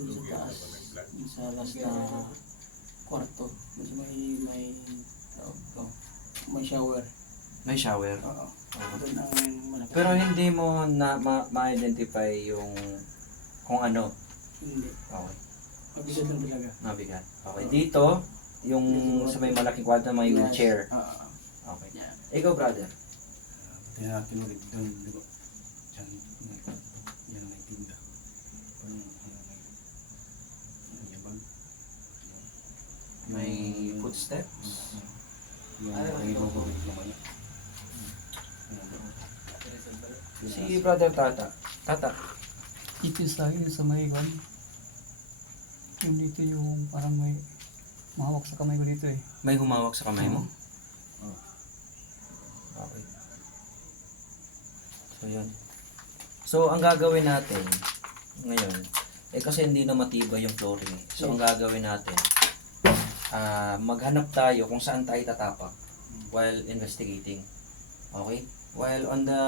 Doon sa taas, doon sa last na kwarto. Doon sa may shower. May shower. Oo. Doon ang malaki. Pero hindi mo na ma-identify yung kung ano. Hindi. Okay. Mabigat lang talaga. Mabigat. Okay. Dito, yung sa may malaking kwarto may wheelchair. Oo. Okay. Yan. Ikaw, brother. Tingnan natin ulit doon, di ba? Yan may tinda. May footsteps. Yung ibubugod naman yan. Si brother Tata. Tata. Ito sa akin sa may kan. Yung dito yung parang may mahawak sa kamay ko dito eh. May humawak sa kamay mo? Oo. Okay. So, yun. So, ang gagawin natin ngayon, kasi hindi na matibay yung flooring. So, ang gagawin natin, maghanap tayo kung saan tayo tatapak while investigating. Okay? While on the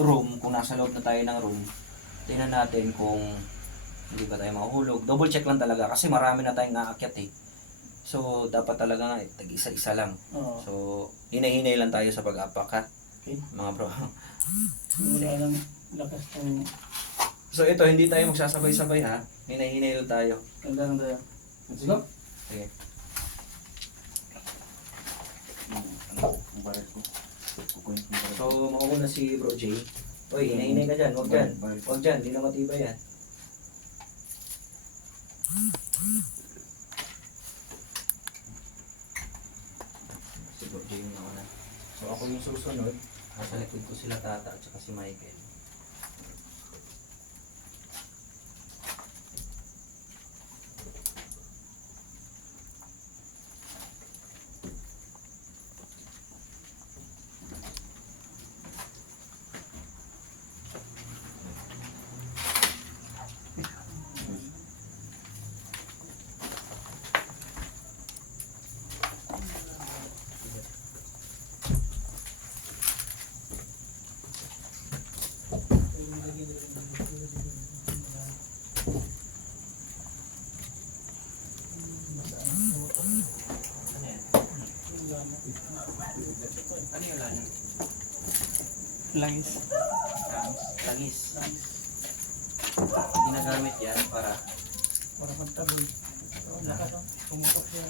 room, kung nasa loob na tayo ng room, tingnan natin kung hindi ba tayo mahuhulog. Double check lang talaga kasi marami na tayong aakyat eh. So, dapat talaga tag-isa-isa lang. Oo. So, hinay-hinay lang tayo sa pag-apak ha, Okay. mga bro. Wala lang lakas ng So, ito, hindi tayo magsasabay-sabay ha. Hinay-hinay lang tayo. ganda ng tayo. Let's go. Sige. Ang barat ko. Kukunin ko yung barat So, mauna si Bro Jay. Uy, hinay-hinay ka dyan. Huwag dyan. Huwag dyan. Hindi na matibay yan. Si Bro Jay yung nauna. So, ako yung susunod. Nasa likod ko sila Tata at saka si Michael. Ano yung lana? Langis. Langis. Ginagamit yan para Para magtaboy. Pumutok siya.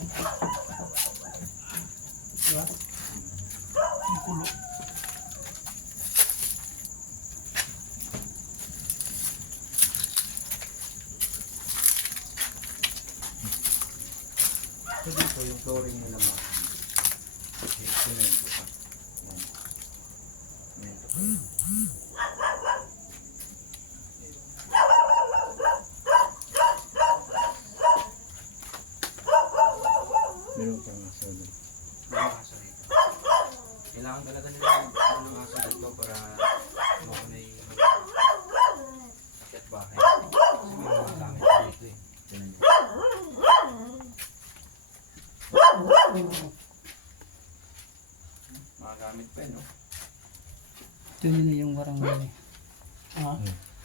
Diba? Ang kulo. so dito yung flooring nila mga semento pa. semento pa yun. Meron pa nga sa doon. May mga aso rito. Kailangan talaga nila ng aso dito para makunay akyat bahay. Kasi may mga gamit dito eh. Mga gamit pa no? Ito nila yung barangay. Ha?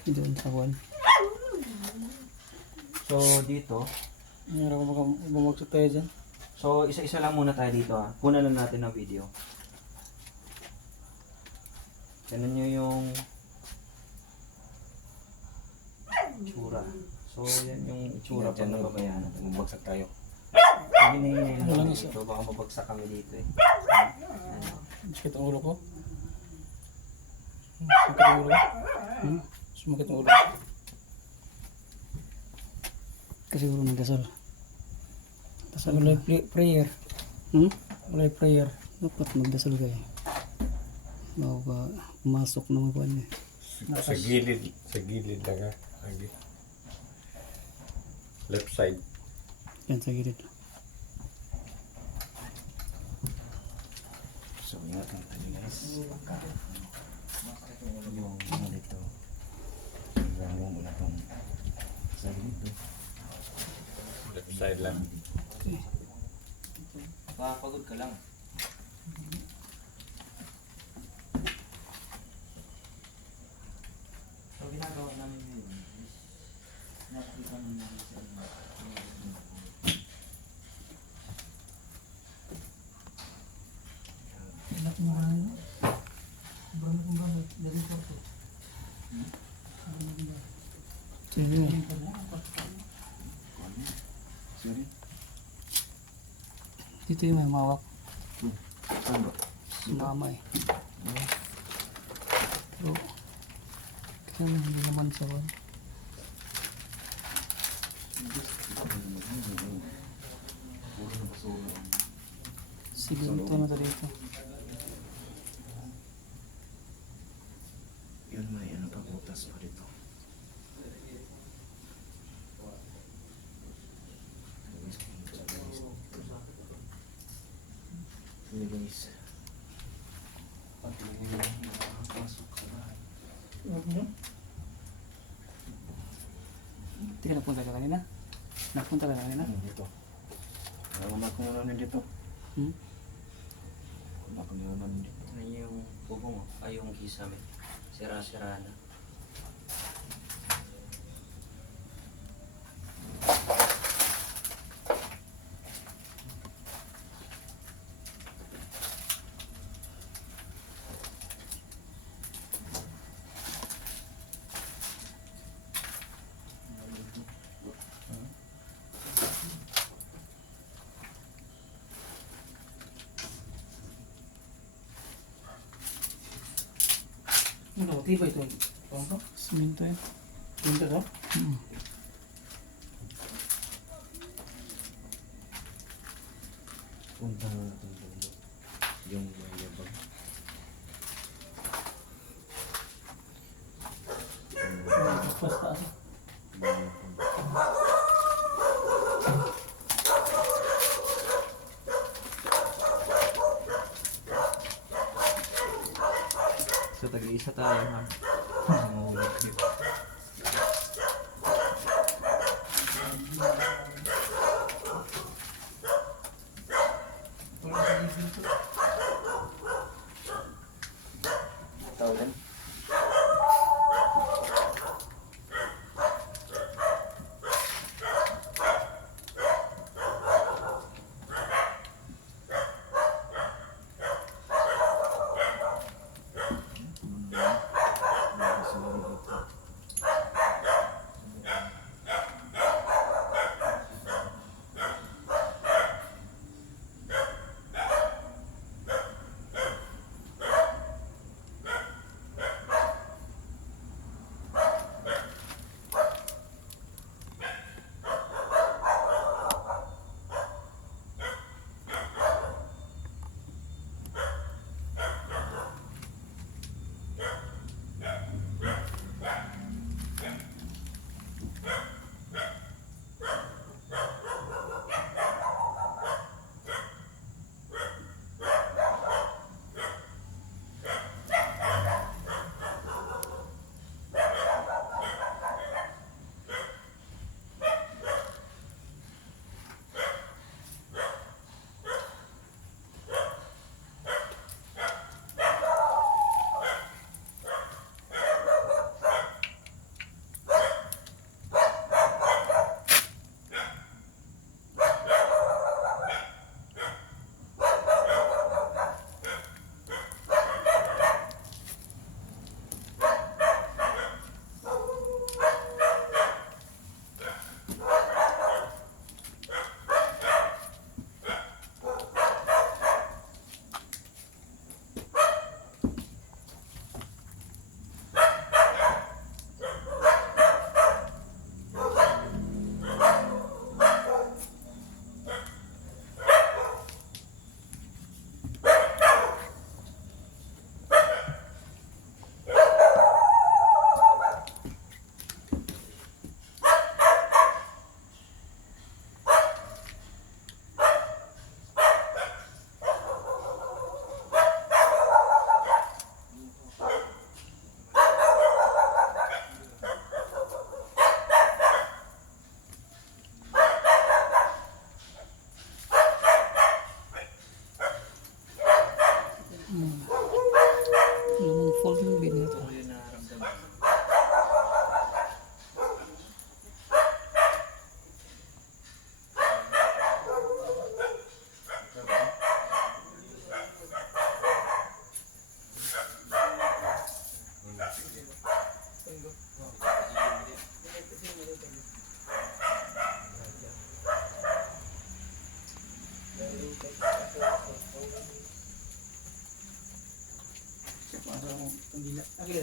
Doon sa buwan. So dito, Meron ko bumagsak tayo dyan. so isa-isa lang muna tayo dito ha. Puna lang natin ng video. Tignan nyo yung itsura. So yan yung itsura pag nababayaan natin. Bumagsak tayo. Hinay-hinay lang Walang kami isa. dito. Baka mabagsak kami dito eh. Ano? Sumakit ang ulo ko. Sumakit ang ulo ko. Sumakit ang ulo ko. Kasi siguro nagdasal. Tapos wala prayer. Wala prayer. Dapat magdasal kayo. Bago ka pumasok ng mga eh. Sa gilid lang ha. Lagi. Left side. Yan sa gilid. So, ingatan tayo guys. Yung mga dito. Gawin mo muna itong sa dito. Left side lang. Makakapagod ka lang. So ginagawa namin ngayon is Enak mo ba yun? Sobrang kong gamit. Dari kwarto. Sige. Sorry. Dito yung may mawak. Saan ba? Si mama eh. Pero, kaya hindi naman sa wala. Sigunto na to dito. Yun, may ano pa, butas pa dito. Guys. Hindi ka napunta ka kanina? Napunta ka kanina? Dito. Wala ko naman dito. Hmm? Wala ko naman dito. Ano yung bubong, ay yung kisame. Sira-sira na. Ano, tibay ito. Ano to? Siminto yun. Punta to? Punta na natin doon. Yung mayabang. Basta taas. So, tag-iisa tayo ha. Mahulog dito. Tawag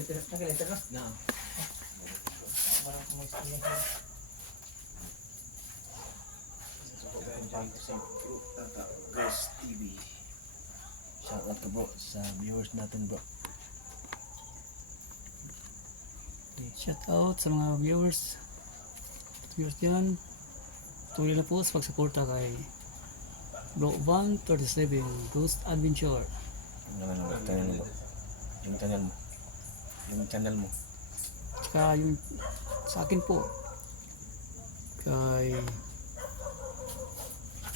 Nakilita ka? Na. Parang kung may skin Guys, TV. Shoutout ka bro sa viewers natin bro. Shout out sa mga viewers. Viewers dyan. Tuloy na po sa pagsuporta kay Bro Van 37 Ghost Adventure. Yung channel mo. Yung channel mo. Yung channel mo. Tsaka yung sa akin po kay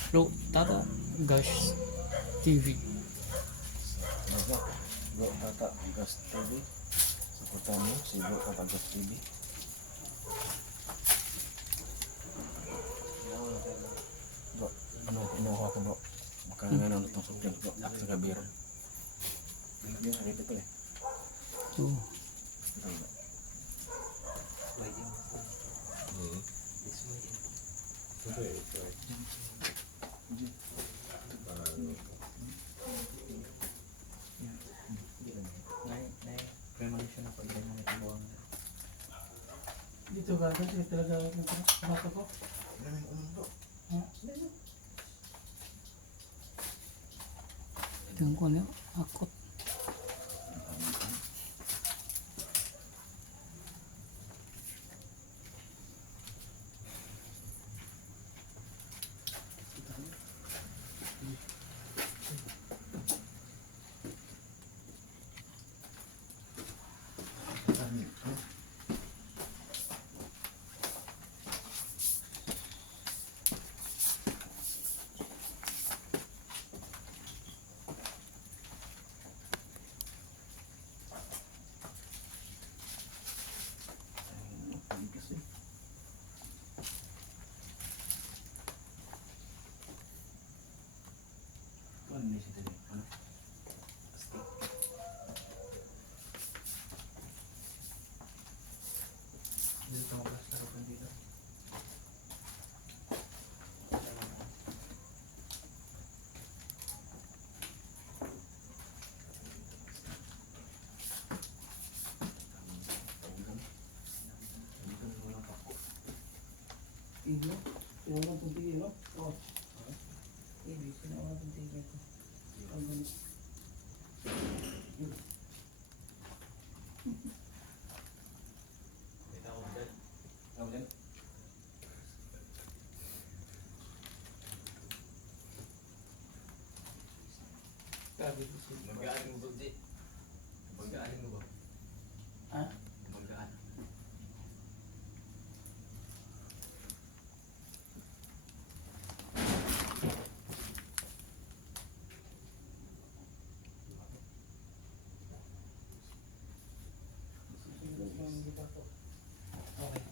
Bro Tata Gash TV. Ano ba? Bro Tata Gas TV. Supportan mo si Bro Tata Gas TV. Bro, ano kinuha ko bro? Baka nga nang itong supplement bro. Sa kabiro. Dito pala. So, Ito bro. Waiting. It's waiting. Premonition ako, hindi mo nitibuang. Dito gagawin, dito talaga yung bata ko. tingnan ko ano, akot. Dito ako last laro pa dito. Tigil. Pinawalan itong tigil, no? Oo. Tigil, pinawalan itong tigil ko. Ang ganun. Grabe, Mag-aaling mo ba, G? Mag-aaling mo ba? Ha? Mag-aaling. Okay.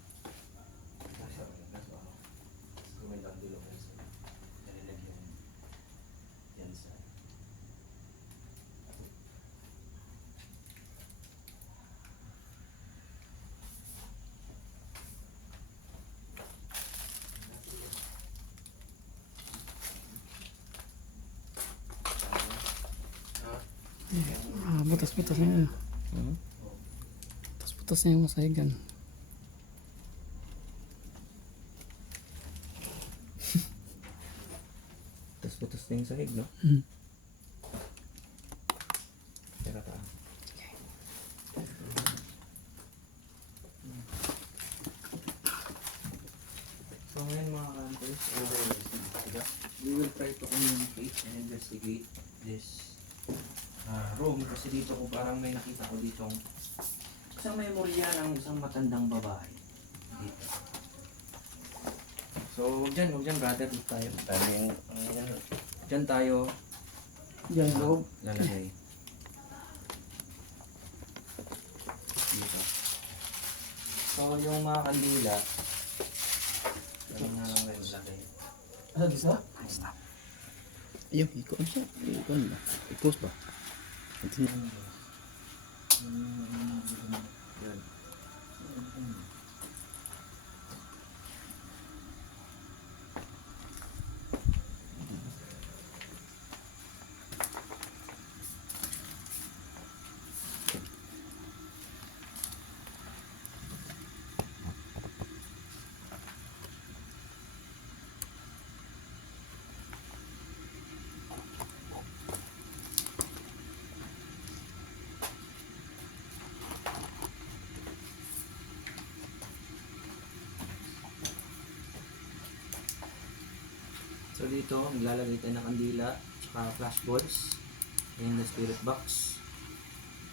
Gumandang dulo ko sa nalalagyan yan sa Butas-butas na yun. Butas-butas na yung masahigan. Putas-putas na yung sahig, no? Hmm. Teka pa. So ngayon mga campers, we will try to communicate and investigate this room kasi dito ko parang may nakita ko ditong isang memorya ng isang matandang babae dito. So huwag dyan brother, dito tayo. daming Dyan tayo Diyan, loob. lalagay. Dito. So yung mga kandila, ganun nga lang rin lagay. Asa dito? Ayun, ikaw siya. Ikaw ba? I-post ba? Yan. So dito, maglalagay tayo ng kandila, tsaka flash balls, in the spirit box.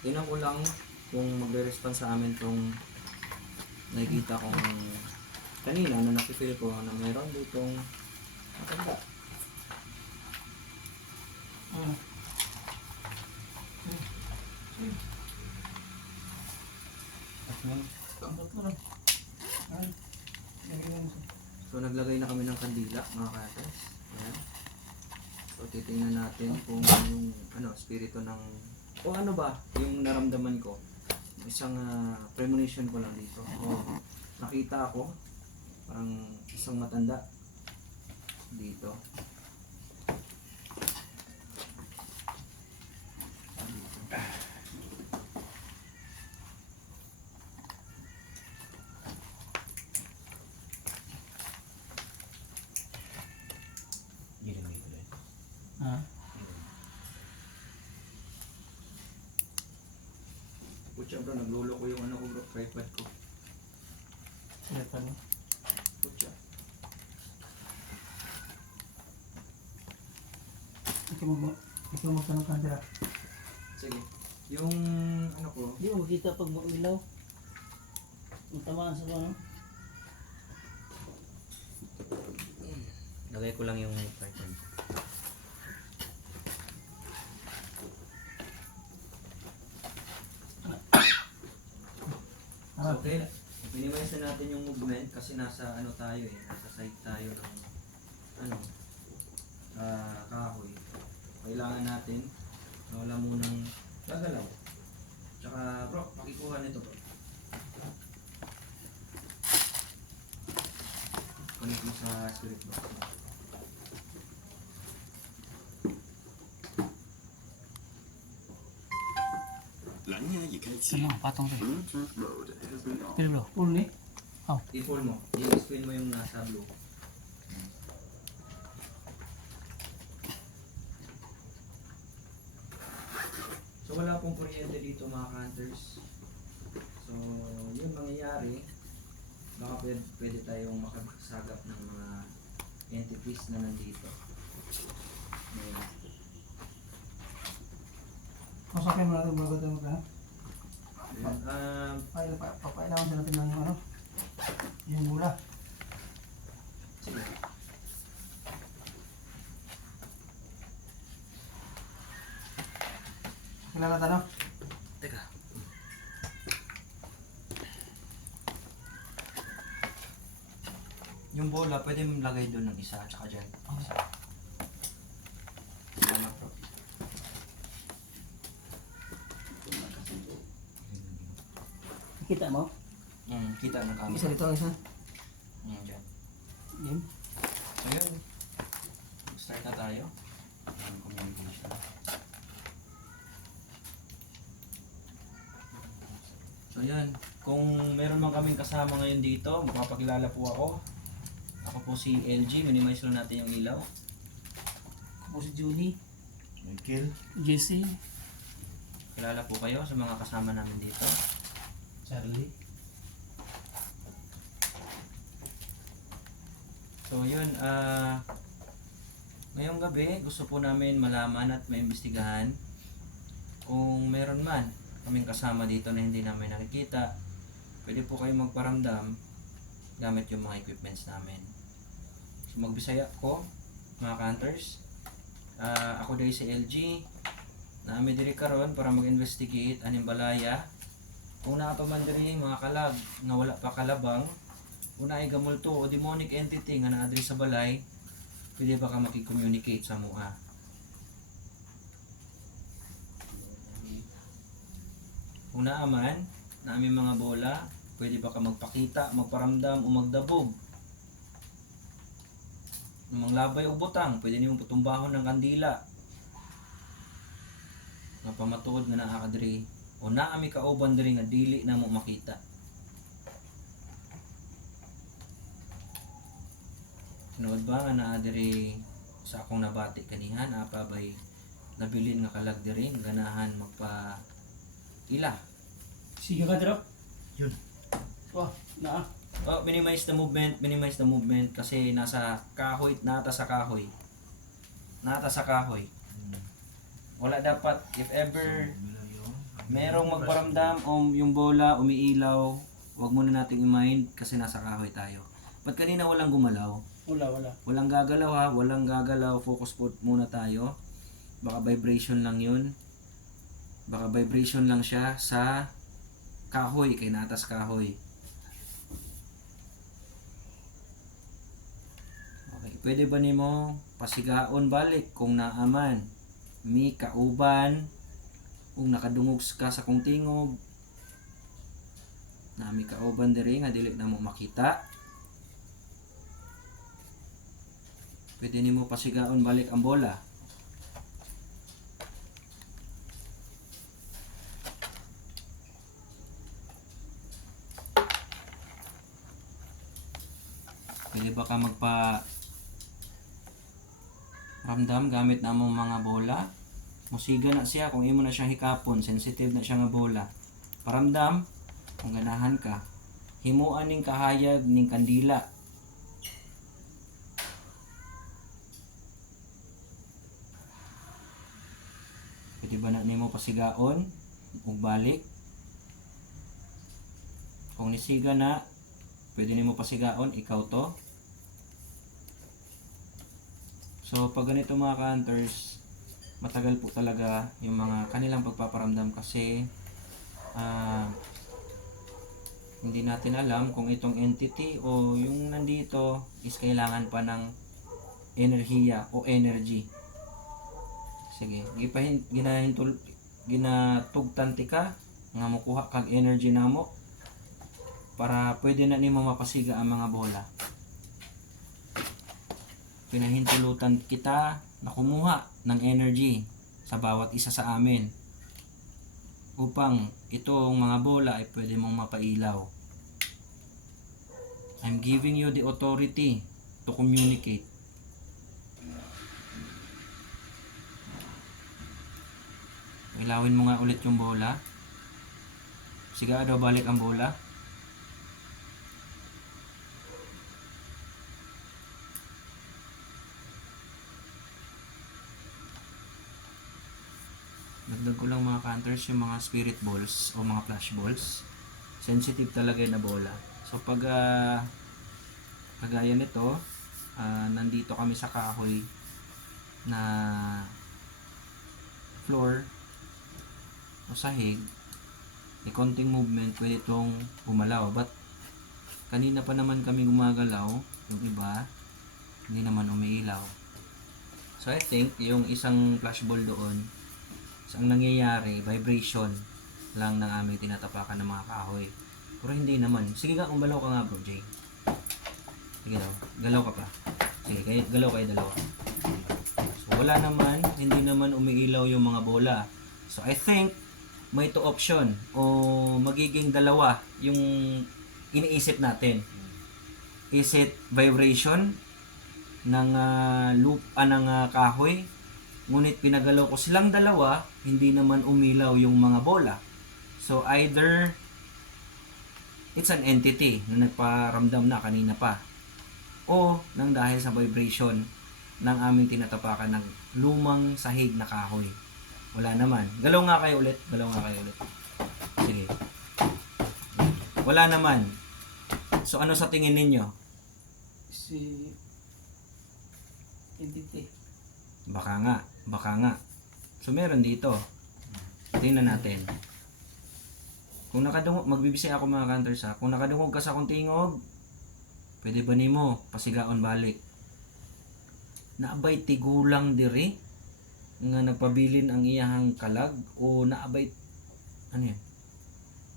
Tingnan ko lang kung magre-respond sa amin tong nakikita kong kanina na nakifeel ko na mayroon ditong matanda. Ambot mo lang. Ay. Lagyan mo sa- So naglagay na kami ng kandila mga katas. Ayan. So titingnan natin kung yung spirito ng o ano ba yung naramdaman ko. Isang premonition ko lang dito. O nakita ako parang isang matanda dito. Ah, Putya bro, naglulo ko yung ko bro, tripod ko. sila pa no? Putya. Ikaw magtanong ka dira. Sige. Yung ko, Hindi mo makita pag ilaw. Ang tamaan sa ano. lagay ko lang yung tripod ko. So, okay, minimize na natin yung movement kasi nasa tayo nasa side tayo ng kahoy. Kailangan natin na wala munang gagalaw. Tsaka bro, pakikuha nito bro. Connect mo sa spirit box mo. Ano, patong to. Pero bro, Full ni. I-full mo. I-screen mo yung nasa blue. So wala pong kuryente dito mga hunters. So yun mangyayari, baka pwede tayong makasagap ng mga entities na nandito. Ayan. Masakin mo natin bago tayo magkano. Ayan. Papailangan sa natin ng yung mula. Sige. Kilala tanong. Teka. Yung bola, pwede mo lagay doon ng isa, tsaka dyan. Isa. Salamat bro. Kita mo? Kita ng camera. Isa dito, isa. Dyan. Yan. So yun. Start na tayo. Ang communication. So yan. Kung meron man kaming kasama ngayon dito, makapagkilala po ako. Ako po si LG. Minimize lang natin yung ilaw. Ako po si Julie. Michael. Jesse, Kilala po kayo sa mga kasama namin dito. Charlie. So yun, ngayong gabi gusto po namin malaman at maimbestigahan kung meron man kaming kasama dito na hindi namin nakikita. Pwede po kayo magparamdam gamit yung mga equipments namin. So magbisaya ko mga hunters. Ako dahil si LG na kami diri karon para mag-investigate aning balaya. Kung nakatuman diri mga kalag nga wala pa kalabang, una ay gamulto o demonic entity nga naa diri sa balay, pwede ba ka makikommunicate sa mua? Kung naaman, na aming mga bola, pwede ba ka magpakita, magparamdam o magdabog? Mga labay o butang, pwede niyong putumbahon ng kandila. Nga pamatuod nga naa ka diri o naa mi kauban diri nga dili na mo makita. Tinuod ba nga naa diri sa akong nabati kanihan apa bay nabilin nga kalag diri nga ganahan magpa ila. Sige ka drop. Yun. Wah, naa. Oh, minimize the movement kasi nasa kahoy nata sa kahoy. nata sa kahoy. Wala dapat, if ever merong magparamdam o yung bola umiilaw, wag muna nating i-mind kasi nasa kahoy tayo. Ba't kanina walang gumalaw? Wala. Walang gagalaw ha, walang gagalaw. Focus po muna tayo. Baka vibration lang yun. Baka vibration lang siya sa kahoy, kay natas kahoy. Okay, pwede ba nimo pasigaon balik kung naaman? Mi kauban, kung nakadungog ka sa kong tingog, na mi kauban diri nga dili na mo makita. Pwede nimo pasigaon balik ang bola. Pwede ba ka ramdam gamit na mong mga bola? Musiga na siya kung imo na siya hikapon, sensitive na siya nga bola. Paramdam kung ganahan ka. Himuan ning kahayag ning kandila. Pwede ba na nimo pasigaon ug balik? Kung nisiga na, pwede nimo pasigaon, ikaw to. So pag ganito mga ka-hunters, matagal po talaga yung mga kanilang pagpaparamdam kasi hindi natin alam kung itong entity o yung nandito is kailangan pa ng enerhiya o energy. Sige, ginatugtanti ka nga makuha kag energy namo para pwede na nimo mapasiga ang mga bola. Pinahintulutan kita na kumuha ng energy sa bawat isa sa amin upang itong mga bola ay pwede mong mapailaw. I'm giving you the authority to communicate. Ilawin mo nga ulit yung bola. Siga daw balik ang bola. Dagdag ko lang mga ka-hunters yung mga spirit balls o mga flash balls. Sensitive talaga na bola. So pag kagaya nito, nandito kami sa kahoy na floor o sahig, may konting movement pwede itong gumalaw. But kanina pa naman kami gumagalaw, yung iba hindi naman umiilaw. So I think yung isang flashball doon, ang nangyayari, vibration lang ng aming tinatapakan ng mga kahoy. Pero hindi naman. Sige nga, gumalaw ka nga bro, Jay. Sige daw, galaw ka pa. Sige, galaw kayo dalawa. So wala naman, hindi naman umiilaw yung mga bola. So I think may two option o magiging dalawa yung iniisip natin. Is it vibration ng ng kahoy, ngunit pinagalaw ko silang dalawa, hindi naman umilaw yung mga bola. So either it's an entity na nagparamdam na kanina pa, o nang dahil sa vibration ng aming tinatapakan ng lumang sahig na kahoy. Wala naman. Galaw nga kayo ulit. Sige. Wala naman. So ano sa tingin ninyo? Si entity. Baka nga. So meron dito. Tingnan natin. Kung nakadungog, magbibisay ako mga ka-hunters ha. Kung nakadungog ka sa akong tingog, pwede ba nimo pasigaon balik? Naabay tigulang diri nga nagpabilin ang iyahang kalag o naabay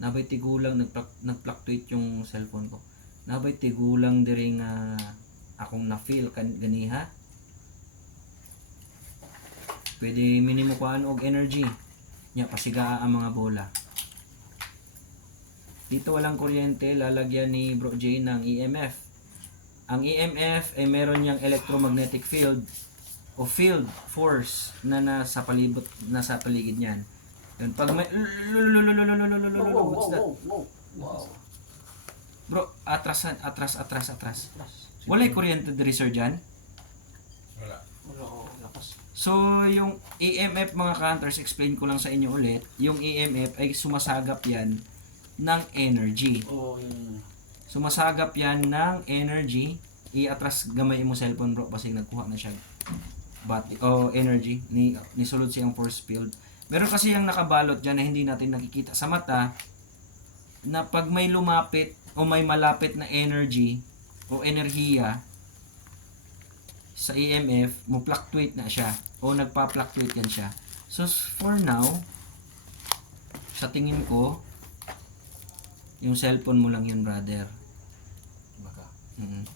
naabay tigulang nag-fluctuate yung cellphone ko. Naabay tigulang diri nga akong na-feel ganiha. Pwede minimo kuan og energy nya pasigaa ang mga bola. Dito walang kuryente, lalagyan ni Bro J ng EMF. Ang EMF ay meron niyang electromagnetic field o field force na nasa paligid niyan. Yun, pag may what's that? Wow. Bro, atras. Walay kuryente diri sir dyan? Wala. Wala ko lakas. So, yung EMF mga counters, explain ko lang sa inyo ulit. Yung EMF ay sumasagap yan ng energy. Oo, yun. Sumasagap yan ng energy. I-atras gamay mo cellphone bro kasi nagkuha na siya o energy ni sulod siyang force field. Meron kasi yung nakabalot dyan na hindi natin nakikita sa mata na pag may lumapit o may malapit na energy o enerhiya sa EMF, mo fluctuate na siya o nagpa-fluctuate yan siya. So for now, sa tingin ko, yung cellphone mo lang yun, brother. Baka.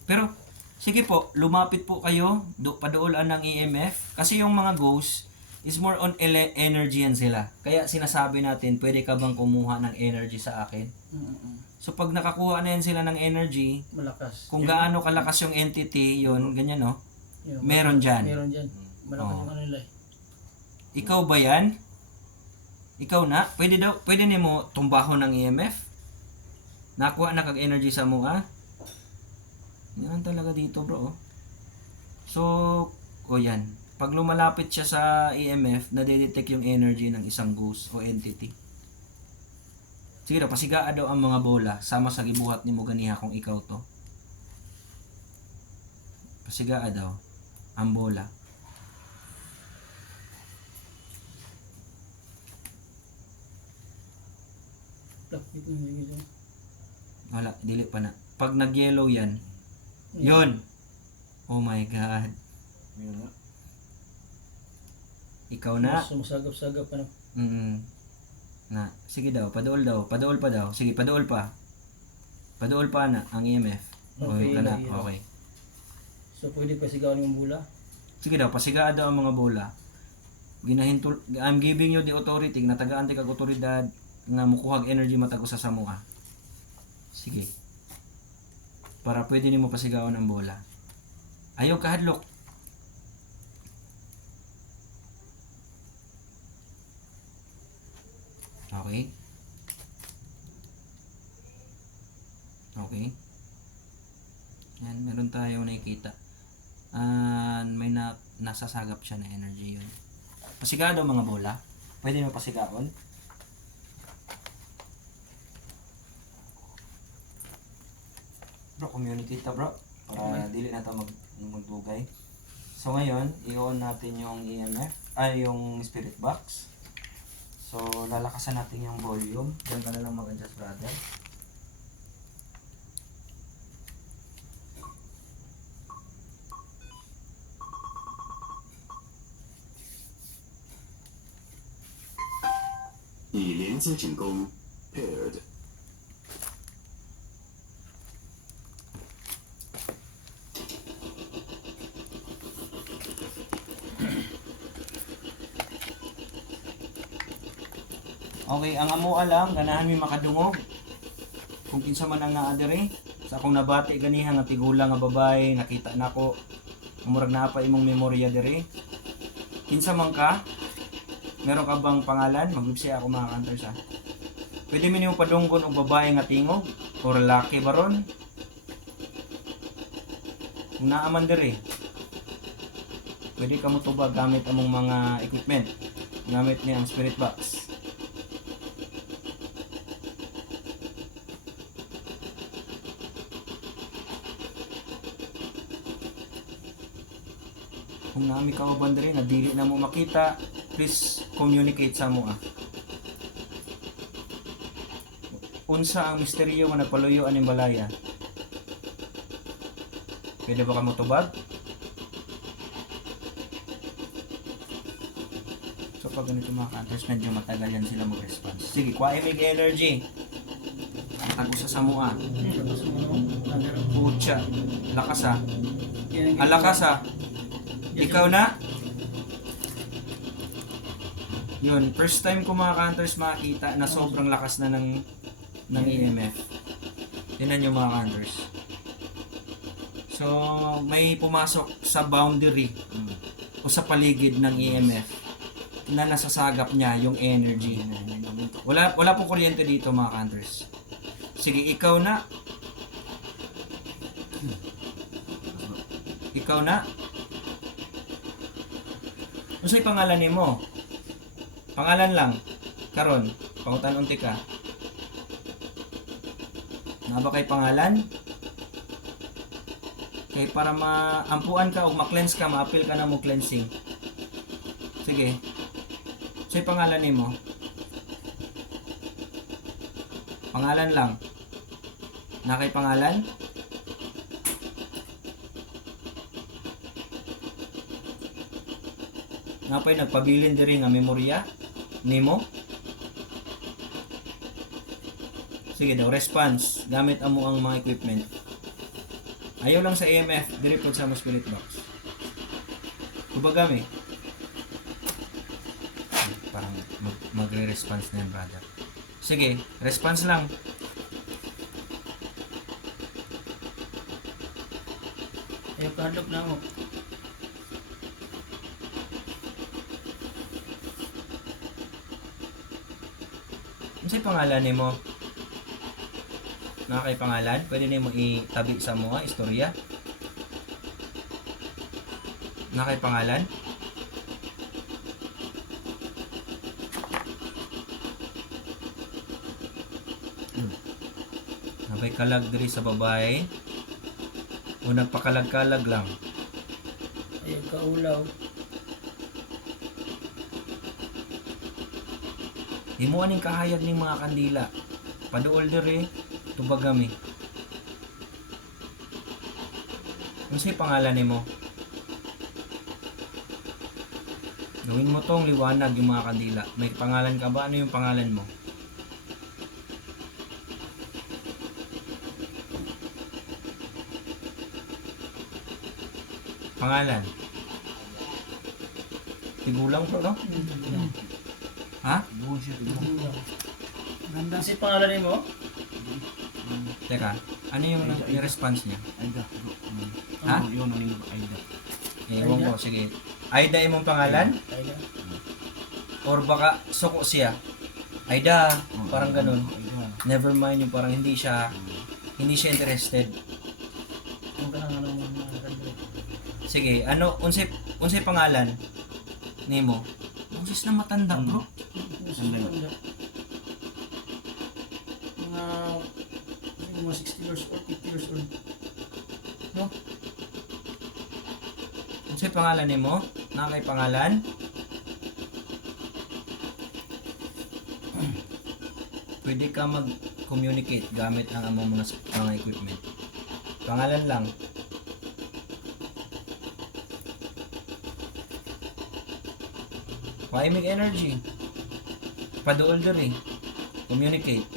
Pero sige po, lumapit po kayo, padoolan ng EMF kasi yung mga ghost is more on energy yan sila. Kaya sinasabi natin, pwede ka bang kumuha ng energy sa akin? So pag nakakuha na yan sila ng energy, Malakas. kung gaano kalakas yung entity, yun, ganyan no? Yun, Meron dyan. Meron dyan. Malakas Oo. yung ano nila eh. Ikaw ba yan? Ikaw na? Pwede nimo tumbahon ng EMF? Nakuha na kag energy sa mga? Yan talaga dito bro. So, yan. Pag lumalapit siya sa EMF, nadedetect yung energy ng isang ghost o entity. Sige daw, pasigaa daw ang mga bola. Sama sa gibuhat ni mo ganiha kung ikaw to. Pasigaa daw ang bola. Lakit na nilagay dyan. Wala, dili pa na. Pag nag-yellow yan, yun. Oh my God. Yun nga. Ikaw na. Sumasagap-sagap pa na. Na, sige daw, padool daw. Padool pa daw. Sige, padool pa. Padool pa na ang EMF. Okay, ka na. lagi. Okay. So pwede pa sigawan yung bula. Sige daw, pasigaan daw ang mga bola. I'm giving you the authority na tagaan ti kag otoridad nga mukuhag energy matag usa sa mua. Sige. Para pwede nimo pasigawan ang bola. Ayaw kahadlok. Okay. Okay. Yan, meron tayo nakikita. May nasasagap siya na energy yun. Pasigado mga bola. Pwede mo pasigaon. Bro, communicate ta bro. Para dili na ito magbugay. So ngayon, i-on natin yung EMF, yung spirit box. So lalakasan natin yung volume. Diyan ka na lang mag-adjust brother.已连接成功 paired。 Okay, ang amo alam, ganahan mi makadungog. Kung kinsa man ang naadire, sa akong nabati ganiha nga tigulang nga babae, nakita nako. Murag naa pa imong memorya dire. Kinsa man ka? Meron ka bang pangalan? Magbibsi ako mga kanters ha. Pwede mo niyong padunggon og babae nga tingog o lalaki baron. Kung naaman dire, pwede ka mo tubag gamit among mga equipment. Gamit niya ang spirit box. Kung nami ka bandre na dili na mo makita, please communicate sa mo. Unsa ang misteryo nga nagpaluyo aning balaya? Pwede ba ka mo tubag? So pag ganito mga ka-hunters, medyo matagal yan sila mag-response. Sige, kuha imig energy. Tago sa mua. Pucha. Lakas ha. Alakas ha. Ikaw na? Yun, first time ko mga ka-hunters makita na sobrang lakas na ng EMF. Tingnan nyo mga ka-hunters. So, may pumasok sa boundary o sa paligid ng EMF na nasasagap niya yung energy. Wala pong kuryente dito mga ka-hunters. Sige, ikaw na. Ikaw na. Unsay pangalan nimo? Pangalan lang. Karon, pangutan unti ka. Na ba kay pangalan? Kay para maampuan ka o ma-cleanse ka, ma-appeal ka na mo cleansing. Sige. Unsay pangalan nimo? Pangalan lang. Na kay pangalan? Napay nagpabilin diri nga memorya nimo? Sige daw, response. Gamit amo ang mga equipment. Ayaw lang sa AMF, diri po sa mga spirit box. Kubagami. Parang magre-response na yan, brother. Sige, response lang. Ayaw kadlok na mo. Unsay pangalan nimo? Na kay pangalan, pwede nimo itabi sa mga istorya. Na kay pangalan? Napay kalag diri sa babae. O nagpakalag-kalag lang. Ayaw kaulaw. Himuan ning kahayag ning mga kandila. Paduol diri tubagami. Unsay pangalan nimo? Gawin mo tong liwanag yung mga kandila. May pangalan ka ba? Ano yung pangalan mo? Pangalan? Tigulang po, no? Ha? Ganda. Si pangalan mo? Teka, ano yung response niya? Aida. Ha? Yun ang nilo Aida. Ewan ko, sige. Aida imong pangalan? Aida. Or baka suko siya? Aida, parang ganun. Aida. Never mind yung parang hindi siya interested. Ang kanang ano mo mga kadlok. Sige, ano, unsay pangalan nimo? Boses na matanda, bro. Mga 60 years old, 50 years old. No? Unsay pangalan nimo? Na kay pangalan? Pwede ka mag-communicate gamit ang among mga equipment. Pangalan lang. Paimig energy. Paduol diri. Communicate.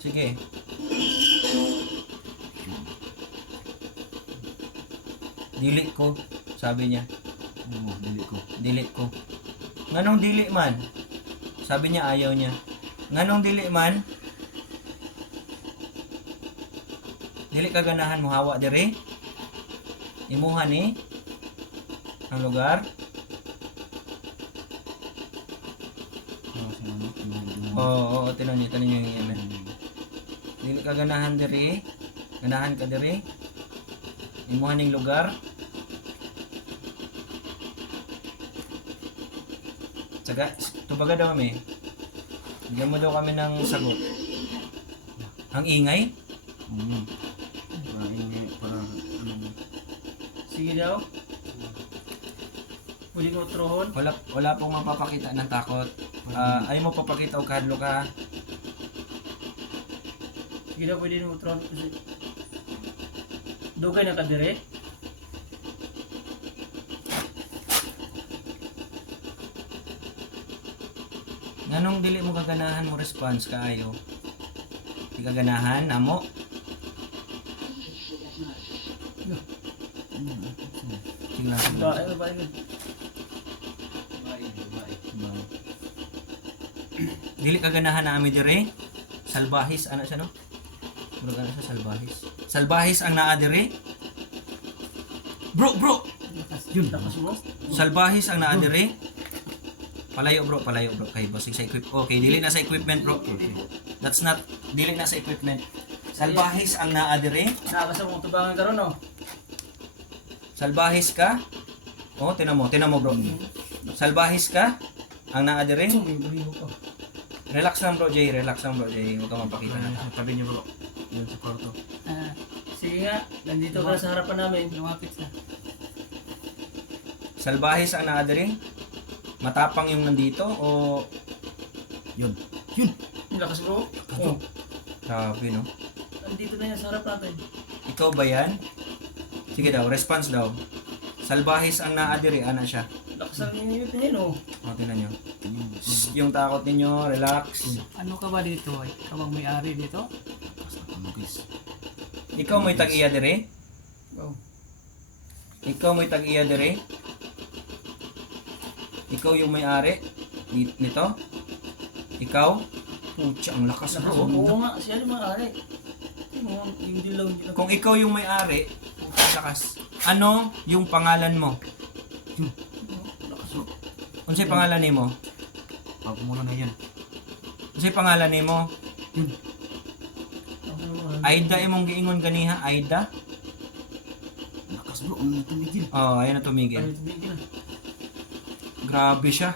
Sige. Dili ko, sabi niya. Oo, dili ko. Dili ko. Nganong dili man? Sabi niya ayaw niya. Nganong dili man? Dili ka ganahan mo hawa diri? Imuha ni ang lugar? Oo, tinan niyo yung email. Dili ka ganahan diri? Ganahan ka diri? Imuha ning lugar? Tsaga, tubaga daw kami. Bigyan mo daw kami ng sagot. Ang ingay? Para Sige daw. Pwede ko trohon. Wala pong mapapakita ng takot. Ayaw mo papakita o kadlo ka. Sige daw, pwede mo trohon. Dugay na ka dire. Nganong dili mo kaganahan mo response kaayo? Di kaganahan namo? Tingnan ko. Ba, ay ba yun. Dili kaganahan na ami dire. Salbahis ana siya no? Bro, ano siya salbahis? Salbahis ang naa dire? Bro! Yun, takas mo. Salbahis ang naa dire? Palayo bro kay bossing sa equip. Okay, dili na sa equipment bro. That's not dili na sa equipment. Salbahis ang naa dire. Nakakasa mong tubangan ka ron, no? Salbahis ka. Oh, tinan mo bro. Salbahis ka ang naa dire. May baliho ka. Relax lang bro Jay, relax lang bro Jay. Huwag kang mapakita na. Sa tabi niyo bro. Yan sa kwarto. Ah, Sige nga, nandito ka na sa harapan namin. lumapit na. Salbahis ang naa dire. Matapang yung nandito o Yun. Ang lakas bro. Oh, grabe no. nandito na yan sa harap natin. Ikaw ba yan? Sige daw, response daw. Salbahis ang naa dire, ana siya. Lakas ang iniyot niya, no? O, tingnan nyo. Shh, yung takot ninyo, relax. Ano ka ba dito? Ikaw ang may-ari dito? Ano guys? Ikaw mo'y tag-iya dire? Oh. Ikaw mo'y tag-iya dire? Ikaw yung may-ari nito? Ikaw? Putya, ang lakas Lakas bro. Oo nga, siya yung maaari. Yung dilaw nila. Kung ikaw yung may-ari, putya, lakas. Ano yung pangalan mo? Lakas bro. Unsay pangalan nimo? Pag muna na yan. Unsay pangalan nimo? Lakas. Aida imong giingon ganiha, Aida? Lakas bro, ang tumigil. Oh, ayun na tumigil. Ano tumigil na? Grabe siya.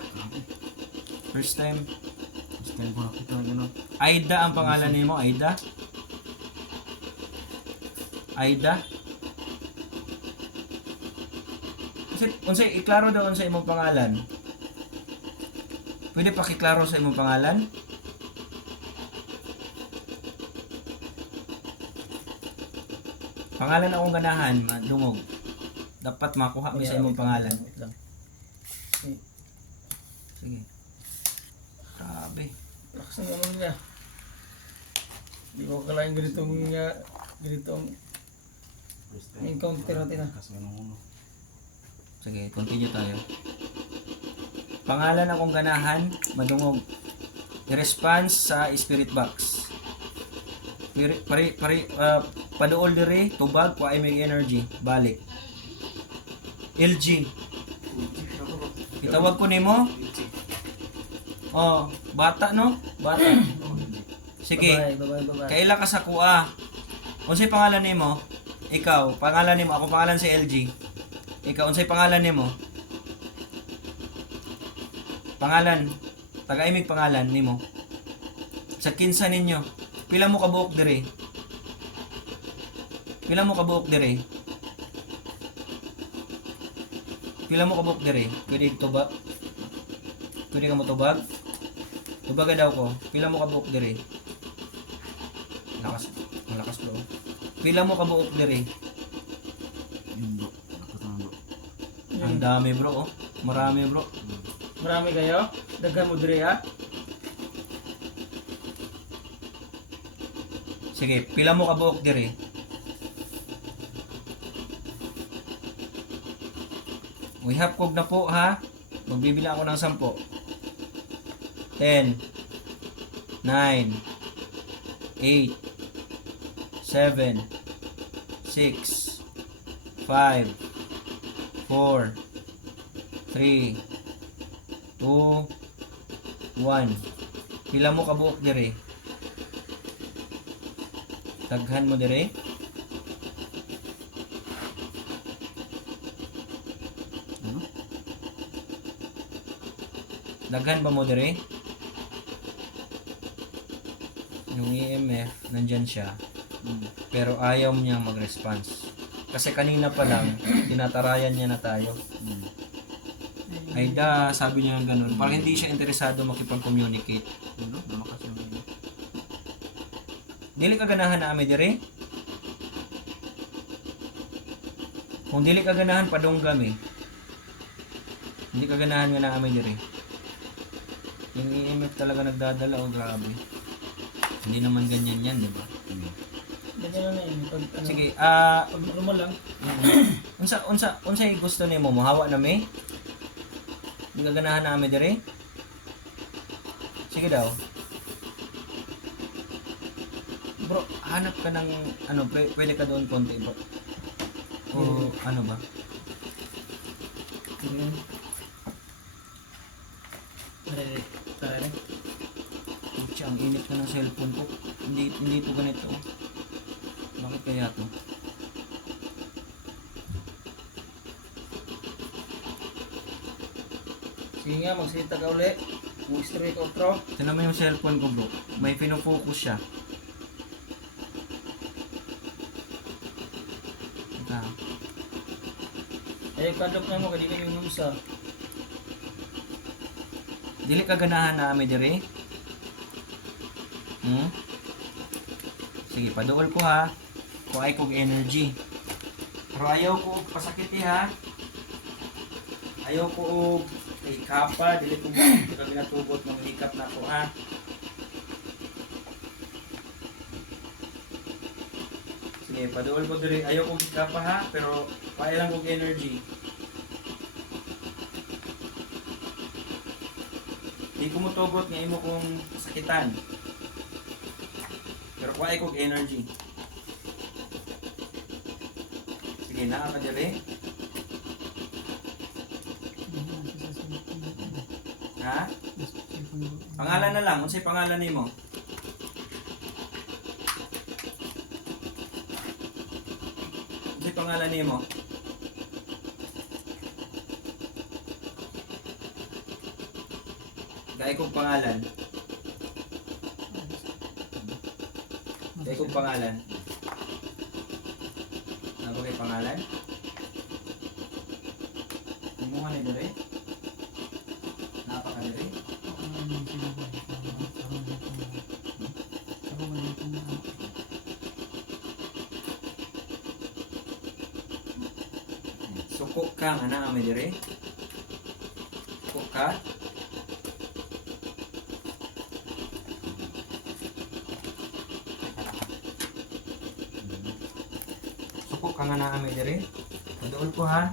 First time. First time ko nakita na gano'n. Aida ang pangalan nimo, Aida? Aida? Unsay iklaro daw unsay imong pangalan? Pwede pakiklaro sa imong pangalan? Pangalan akong ganahan, madungog. Dapat makuha mo sa imong pangalan. Wait lang. Sige. Grabe. Lakas ang ano niya. Hindi ko kalahin ganitong First time. encounter natin ah. Lakas nga nung uno. Sige, continue tayo. Pangalan akong ganahan, madungog. I-response sa spirit box. Paduol dire, tubag, kuha may energy. Balik. LG. Itawag ko nimo. Oh, bata no? Bata. Sige. Bye-bye. Kaila ka sa kuha. Unsay pangalan nimo? Ikaw, pangalan nimo. Ako pangalan si LG. Ikaw, unsay pangalan nimo? Pangalan. Taga-imig pangalan nimo. Sa kinsa ninyo. Pila mo kabuok dire? Pila mo kabuok dire? Pila mo kabuok dire? Pwede tubag? Pwede ka mo tubag? Tubaga daw ko. Pila mo kabuok dire? Ang lakas bro. Pila mo kabuok dire? Yun bro. Lakas na bro. Ang dami bro oh. Marami bro. Marami kayo? Daghan mo dire ah. Sige, pila mo kabuok dire? Uy, hapkog na po ha. Magbibili ako ng 10. 10 9 8 7 6 5 4 3 2 1. Pila mo kabuok dire? Daghan mo dire? Ano? Daghan ba mo dire? Yung EMF, nandyan siya. Pero ayaw niya mag-response. Kasi kanina pa lang, tinatarayan niya na tayo. Aida, sabi niya ganun. Parang hindi siya interesado makipag-communicate. Ano? Lumakas yung ano. Dili ka ganahan na ame dire? Kung dili ka ganahan, padunggam eh. Hindi ka ganahan nga na ame dire. Yung EMF talaga nagdadala, oh grabe. Hindi naman ganyan yan, di ba? Ganyan na yun. Pag, ano, Sige, pag normal lang. unsa gusto nimo mo? Hawa na may? Hindi ka ganahan na ame dire? Sige daw. Bro, hanap ka ng ano, pwede ka doon konti bro. O ano ba? Tara. Pucha, ang init ko ng cellphone ko. Hindi ito ganito. Bakit kaya to? Sige nga, magsalita ka ulit. Kung straight outro. Tignan mo yung cellphone ko bro. May pinofocus siya. Ika. Eh, kadok na mo, kanina yung numsa. Dili ka ganahan na kami dire. Sige, paduol ko ha. Kung ay kong energy. Pero ayaw ko og pasakit ha. Ayaw ko og kapa, dili ko ka ginatubot ng hikap na ko ha. Sige, paduol ko dire. Ayaw ko hikapa ha, pero kaya lang kong energy. Di ko motobot nga imo kong sakitan. Pero kuha kong energy. Sige, naa ka diri. Ha? Pangalan na lang. Unsay pangalan nimo? Unsay pangalan nimo? Gaya kong pangalan. Gaya kong pangalan. Ano ba kayo pangalan? Kumuha na dali. Napakadali. Suko ka nga na kami diri. Suko ka. Suko ka nga na kami diri. Paduol ko ha.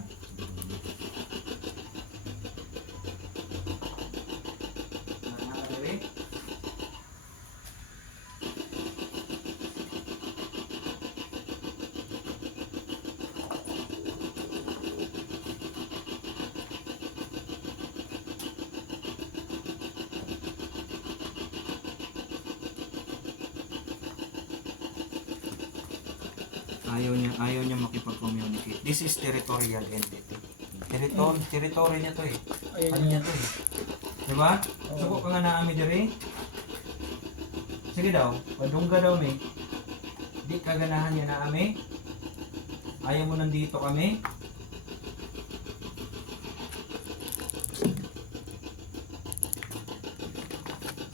Ayaw niya makipag-communicate. This is territorial entity. Territory niya to eh. Ano niya to eh. Diba? Suko ka nga na kami diri. Sige daw, padungga daw may. Di kaganahan niya na kami. Ayaw mo nandito kami.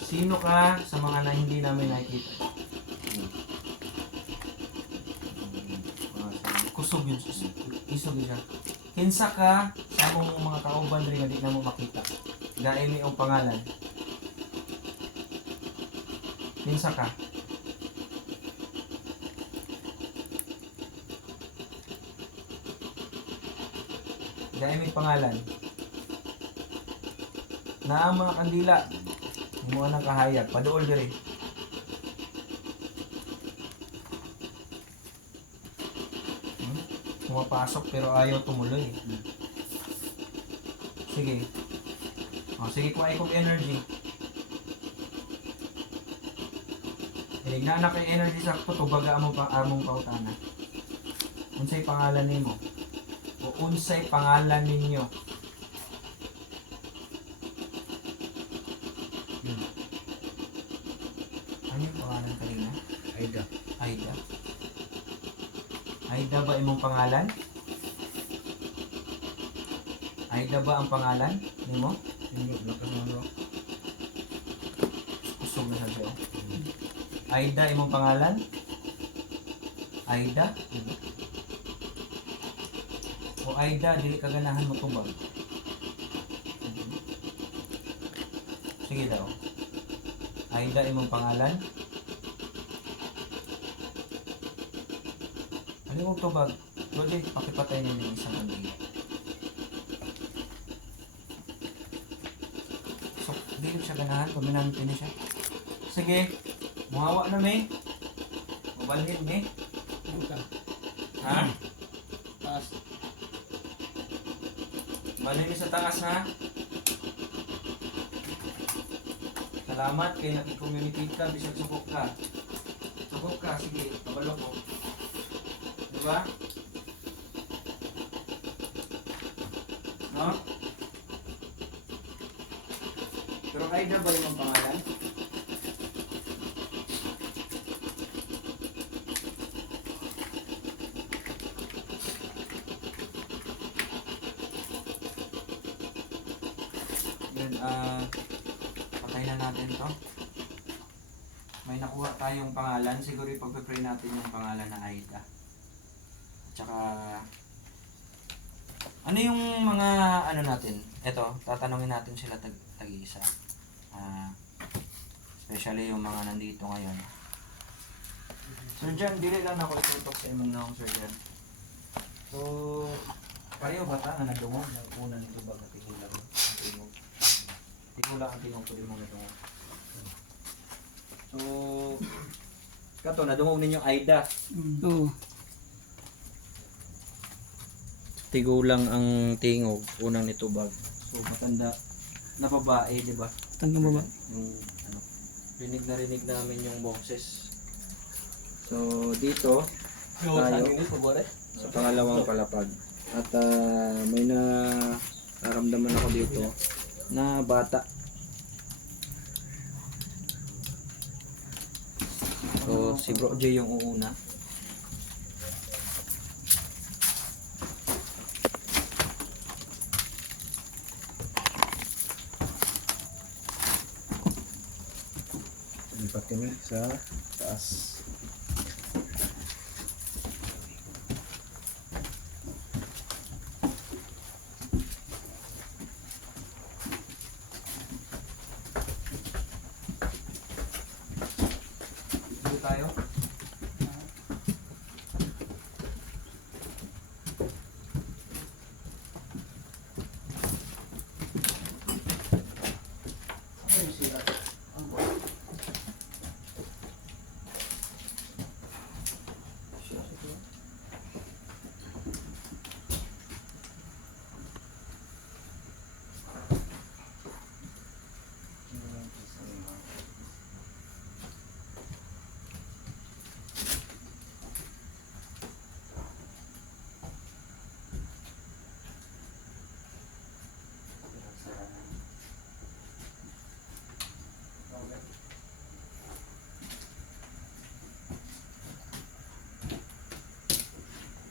Sino ka sa mga na hindi namin nakikita? Kusog yun. Isog yun siya. Kinsa ka sa mong mga kauban rin na di na mo makita. Dahil may ang pangalan. Kinsa ka? Dahil may pangalan. Na ang mga kandila. Himuan ng kahayag. Paduol diri. Pumapasok pero ayaw tumuloy. Sige. O, sige, kuha ikong energy. Ilignan na kay energy sa tubaga among pautana. Unsay pangalan nimo? O unsay pangalan ninyo? Ano yung pangalan kanina? Aida. Aida. Aida ba imong pangalan? Aida ba ang pangalan nimo? Kusog na siya. Aida imong pangalan? Aida? O Aida, dili ka ganahan mo tubag. Sige daw. Aida imong pangalan? Ano yung tubag? Pwede, pakipatay niyo yung isang anding. So, hindi siya ganahan. Kuminante na siya. Sige, muhawa na may. Mabalhin may. Ha? Taas. Balhin niyo sa taas ha. Salamat kay nakikommunicate ka, bisag subok ka. Subok ka, sige, kabalo ko. Diba? No? Pero Aida ba yung pangalan? Yun, patay na natin to. May nakuha tayong pangalan. Siguro ipag-pray natin yung pangalan na Aida. Tsaka, ano yung mga ano natin? Ito, tatanungin natin sila tag-isa. Especially yung mga nandito ngayon. Sir Jan, dili lang ako itutok sa imong naong Sir Jan. So, pareho ba ta nga nadungog ng una nito ba na tingula ko? Tingula ang tingog ko din mo nadungog. So, kato, nadungog ninyo Aida. Oo. Tigulang ang tingog, unang nitubag. So, matanda na babae, di ba? Tanggang baba. Yung, ano, rinig namin yung boses. So, dito, tayo sa pangalawang palapag. At may nararamdaman ako dito na bata. So, si Bro J yung uuna. Lipat kami sa taas. Dito tayo.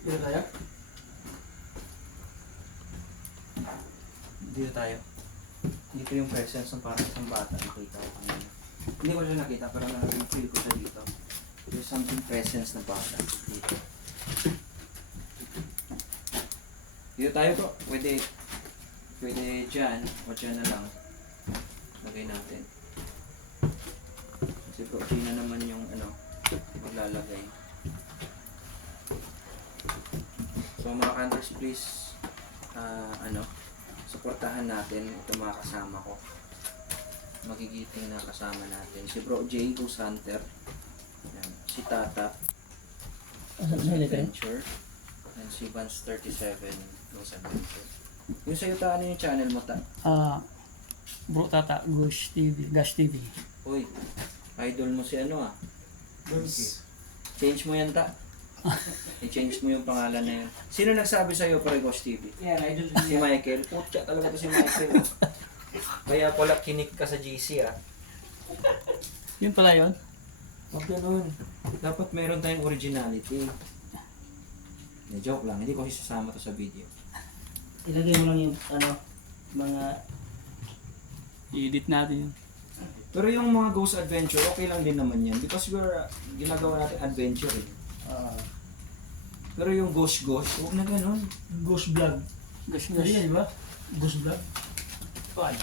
Dito tayo? Dito tayo. Dito yung presence ng parang isang bata nakita ko kanina. Hindi ko siya nakita pero na-feel ko siya dito. There's something presence ng bata dito. Dito tayo po. Pwede dyan o dyan na lang. Lagay natin. Kasi po, na naman yung ano, maglalagay. So mga hunters, please suportahan natin ito mga kasama ko. Magigiting na kasama natin. Si Bro J, Ghost Hunter. Yan. Si Tata, Ghost Adventure. And si Vance 37, Ghost Adventure. Yung sa'yo ta, ano yung channel mo ta? Bro Tata, Gosh TV, Gash TV. Uy, idol mo si ano Change mo yan ta. I-change mo yung pangalan na yun. Sino nagsabi sa'yo para Ghost TV? Yan, idol Si Michael. Putya talaga to si Michael. Kaya pala kinik ka sa GC Yun pala yun. Huwag ganun. Dapat meron tayong originality. Joke lang, hindi ko isasama to sa video. Ilagay mo lang yung mga I-edit natin yun. Pero yung mga Ghost Adventure, okay lang din naman yan. Because ginagawa natin adventure eh. Pero yung Ghost, huwag na ganun. ghost vlog. Gosh, Ano yan, di ba? Ghost vlog. Fine.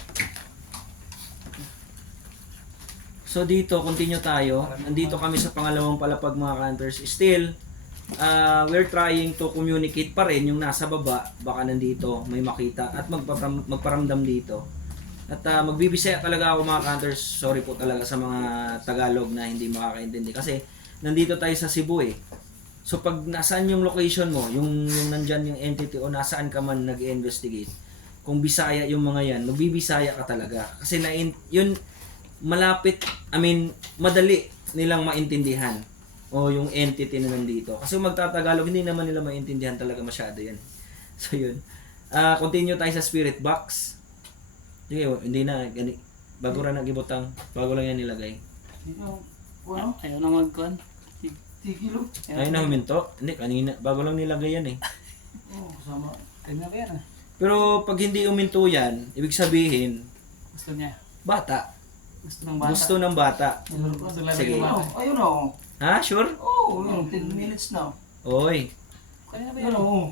So dito, continue tayo. Nandito kami sa pangalawang palapag mga hunters. Still, we're trying to communicate pa rin yung nasa baba. Baka nandito, may makita. At magparamdam dito. At magbibisaya talaga ako mga hunters. Sorry po talaga sa mga Tagalog na hindi makakaintindi. Kasi nandito tayo sa Cebu eh. So pag nasaan yung location mo, yung nandyan yung entity o nasaan ka man nag-investigate, kung Bisaya yung mga yan, magbibisaya ka talaga. Kasi yun, malapit, madali nilang maintindihan o yung entity na nandito. Kasi magtatagalog, hindi naman nila maintindihan talaga masyado yan. So yun. Continue tayo sa spirit box. Sige, hindi na. Bago rin nagibutang. Bago lang yan nilagay. Dito, ano? Ayaw na mag-con. Tigilo. Ayun na huminto. Hindi, kanina. Bago lang nilagay yan eh. Oo, kasama. Tignan ko yan ah. Pero pag hindi uminto yan, ibig sabihin, Gusto niya. bata. Gusto ng bata. Gusto ng bata. Gusto lang Sige. yung bata. Oh, ayun oh. Ha? Sure? Oo, yun. 10 minutes na. Oy. Kanina ba Ayun yun? oh.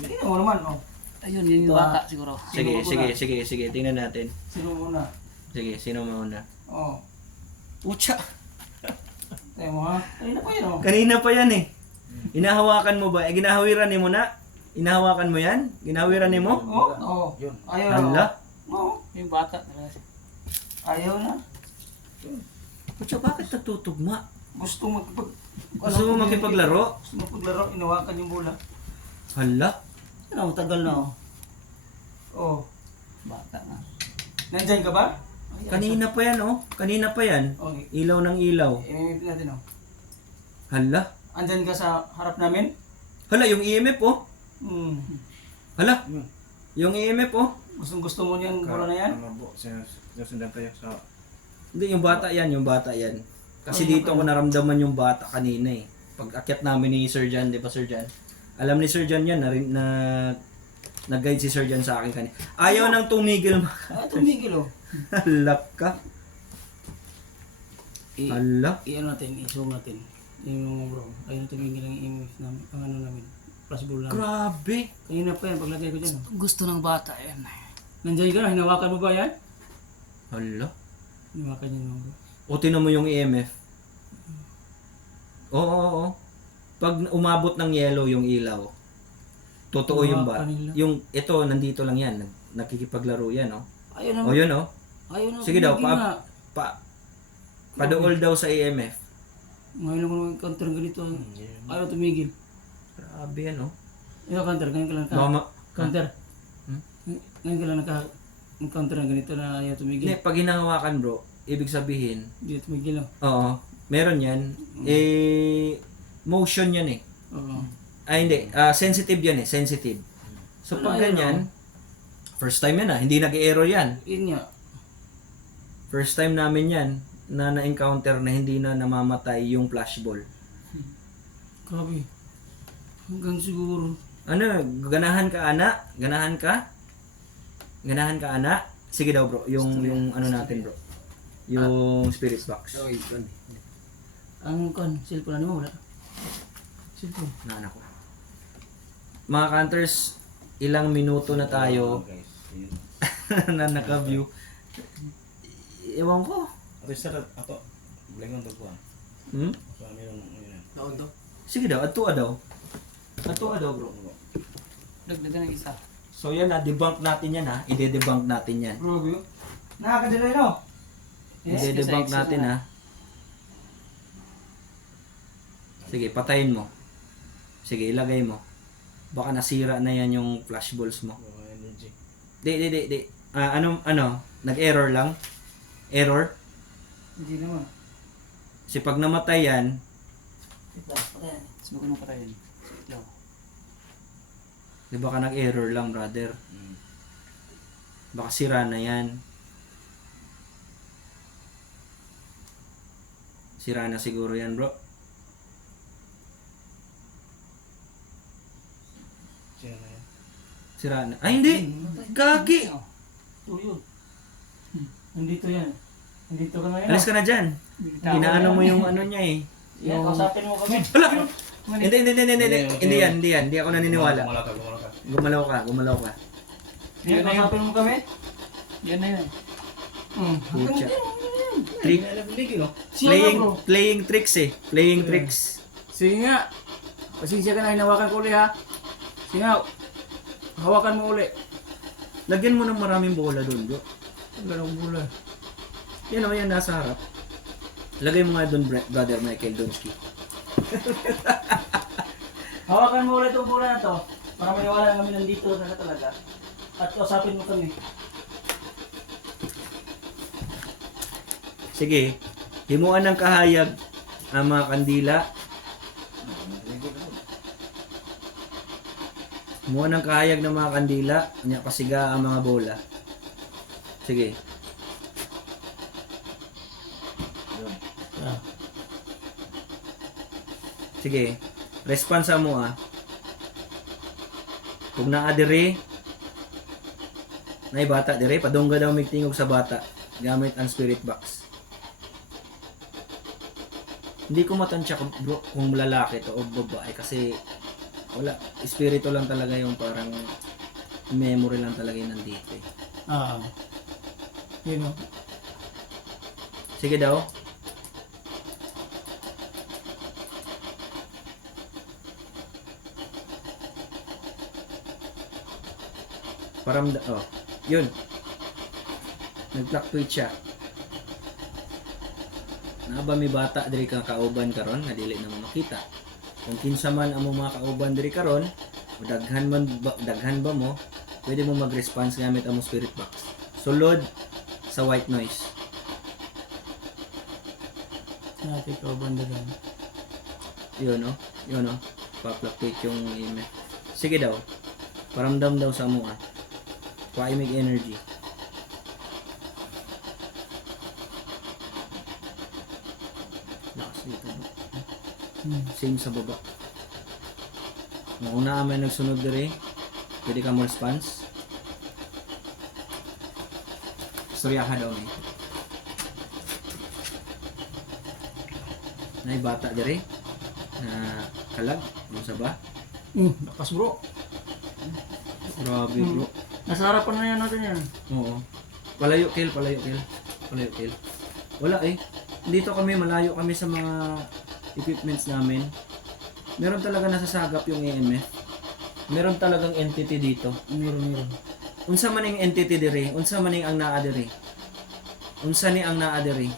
Tingnan mo naman oh. Ayun, yun yung Ito, bata siguro. Sige. Tingnan natin. Sino muna? Sige, sino mauna? Oo. Pucha. Tayo mo ha. Kanina pa yun oh. Kanina pa yan eh. Inahawakan mo ba? Ginahawiran mo na? Inahawakan mo yan? Ginahawiran mo? Oo. Oo. Ayaw na. Hala. Oo. Yung bata talaga. Ayaw na. Pucha, bakit natutugma? Gusto magpag... Gusto mo makipaglaro? Gusto makipaglaro. Inawakan yung bola. Hala. Ano, tagal na oh. Oo. Bata na. Nandyan ka ba? Kanina pa yan oh. Kanina pa yan. Okay. Ilaw ng ilaw. I-mute natin oh. Hala. Andyan ka sa harap namin? Hala, yung EMF oh. Hmm. Hala. Yung EMF oh. Gustong gusto mo yung bola na yan? Sinusundan tayo sa... Hindi, yung bata yan. Kasi dito ko naramdaman yung bata kanina eh. Pag akyat namin ni Sir Jan, di ba Sir Jan? Alam ni Sir Jan yan na nag-guide si Sir Jan sa akin kanina. Ayaw nang tumigil. Tumigil oh. Halak ka. Hala. I-ano natin, i-zoom natin. Yung bro, ayun tumigil ang image namin, ang ano namin, flashball namin. Grabe. Kanina pa yan, paglagay ko dyan. Gusto ng bata yan. Nandiyan ka na, hinawakan mo ba yan? Hala. Hinawakan niya naman bro. O tinan mo yung EMF. Oo. Pag umabot ng yellow yung ilaw, totoo yung ba? Kanila. Yung ito, nandito lang yan. Nakikipaglaro yan, oh. Ayun na. O yun, oh. Ayun na. Sige daw, tumigil na. padool daw sa EMF. Ngayon lang mo counter ganito. Ayaw tumigil. Grabe yan, oh. Ayaw counter, ngayon ka lang Mama, counter. Hmm? Ngayon ka lang counter na ganito na ayaw tumigil. hindi, pag hinahawakan bro, ibig sabihin, Hindi tumigil oh. oo, meron yan, motion yan eh. Oo. Ay hindi, sensitive yan eh, sensitive. So pag Ayun, ganyan, first time yan hindi nag-error yan. Yun nga. First time namin yan, na na-encounter na hindi na namamatay yung flashball. Grabe. Hanggang siguro. Ano, ganahan ka ana? Ganahan ka? Ganahan ka ana? Sige daw bro, yung ano natin bro. Yung spirit box. Ang cellphone ano mo wala? Cellphone. Na anak ko. Mga counters, ilang minuto na tayo na naka-view. Ewan ko. Ato isa ato. Blengon to ko. Hmm? So mayroon Taon to. Sige daw, atua daw. Atua daw bro. Dagdagan ng isa. So yan na, debunk natin yan ha. Ide-debunk natin yan. Grabe. Nakakadalay no? Ide-debunk natin ha. Sige, patayin mo. Sige, ilagay mo. Baka nasira na yan yung flashballs mo. energy. Di. Ano? Nag-error lang? Error? Hindi naman. Kasi pag namatay yan, Ito, patayan. Subukan mo patayin. Ito. di ba ka nag-error lang, brother? Baka sira na yan. Sira na siguro yan, bro. Sino na yan? Sira na. Ay, hindi! Gagi! Ito yun. Nandito yan. Nandito ka ngayon. Alis ka na dyan. Inaano mo yung ano niya eh. Yan, kausapin mo kami. Hala! Hindi yan. Hindi ako naniniwala. Gumalaw ka. Gumalaw ka. Yan, kausapin mo kami. Yan na yun. Pucha. Trick. Bigil oh. Playing tricks eh. Playing tricks. Sige nga. Pasensya ka na, hinawakan ko uli ha. Sige nga. Hawakan mo uli. Lagyan mo ng maraming bola doon, bro. Ang ganong bula. Yan naman yan nasa harap. Lagay mo nga doon, brother Michael Donsky. Hawakan mo ulit itong bola na to. Para maniwala na kami nandito na talaga. At kausapin mo kami. Sige, himuan ng kahayag ang mga kandila. Himuan ng kahayag ng mga kandila. Anya pasiga ang mga bola. Sige. Ah. Sige. Responsa mo Kung naa dire, nay bata dire, padungga daw migtingog sa bata gamit ang spirit box. Hindi ko matansya kung lalaki to o babae kasi wala, espiritu lang talaga yung parang memory lang talaga yung nandito eh. Yun o. Sige daw. Yun. Nag-fluctuate siya. Naba may bata diri kang kauban karon nga dili na mo makita. Kung kinsa man ang mga kauban diri karon, o daghan ba mo, pwede mo mag-response gamit ang spirit box. Sulod sa white noise. Natin ko banda lang. Yun pa-fluctuate yung email. Sige daw. Paramdam daw sa mo Paimig energy. Lakas dito. Same sa baba. Kung una may nagsunod dire, pwede ka mo response. Storyahan daw may. Nay bata dire na kalag, ano sa ba? Lakas bro. Grabe bro. Nasa harapan na yan natin yan. Oo. Palayo kill. Wala eh. Dito kami, malayo kami sa mga equipments namin. Meron talaga nasasagap yung EMF. Meron talagang entity dito. Meron. Unsa man yung entity diri, unsa man ang naa diri. Unsa ni ang naa diri.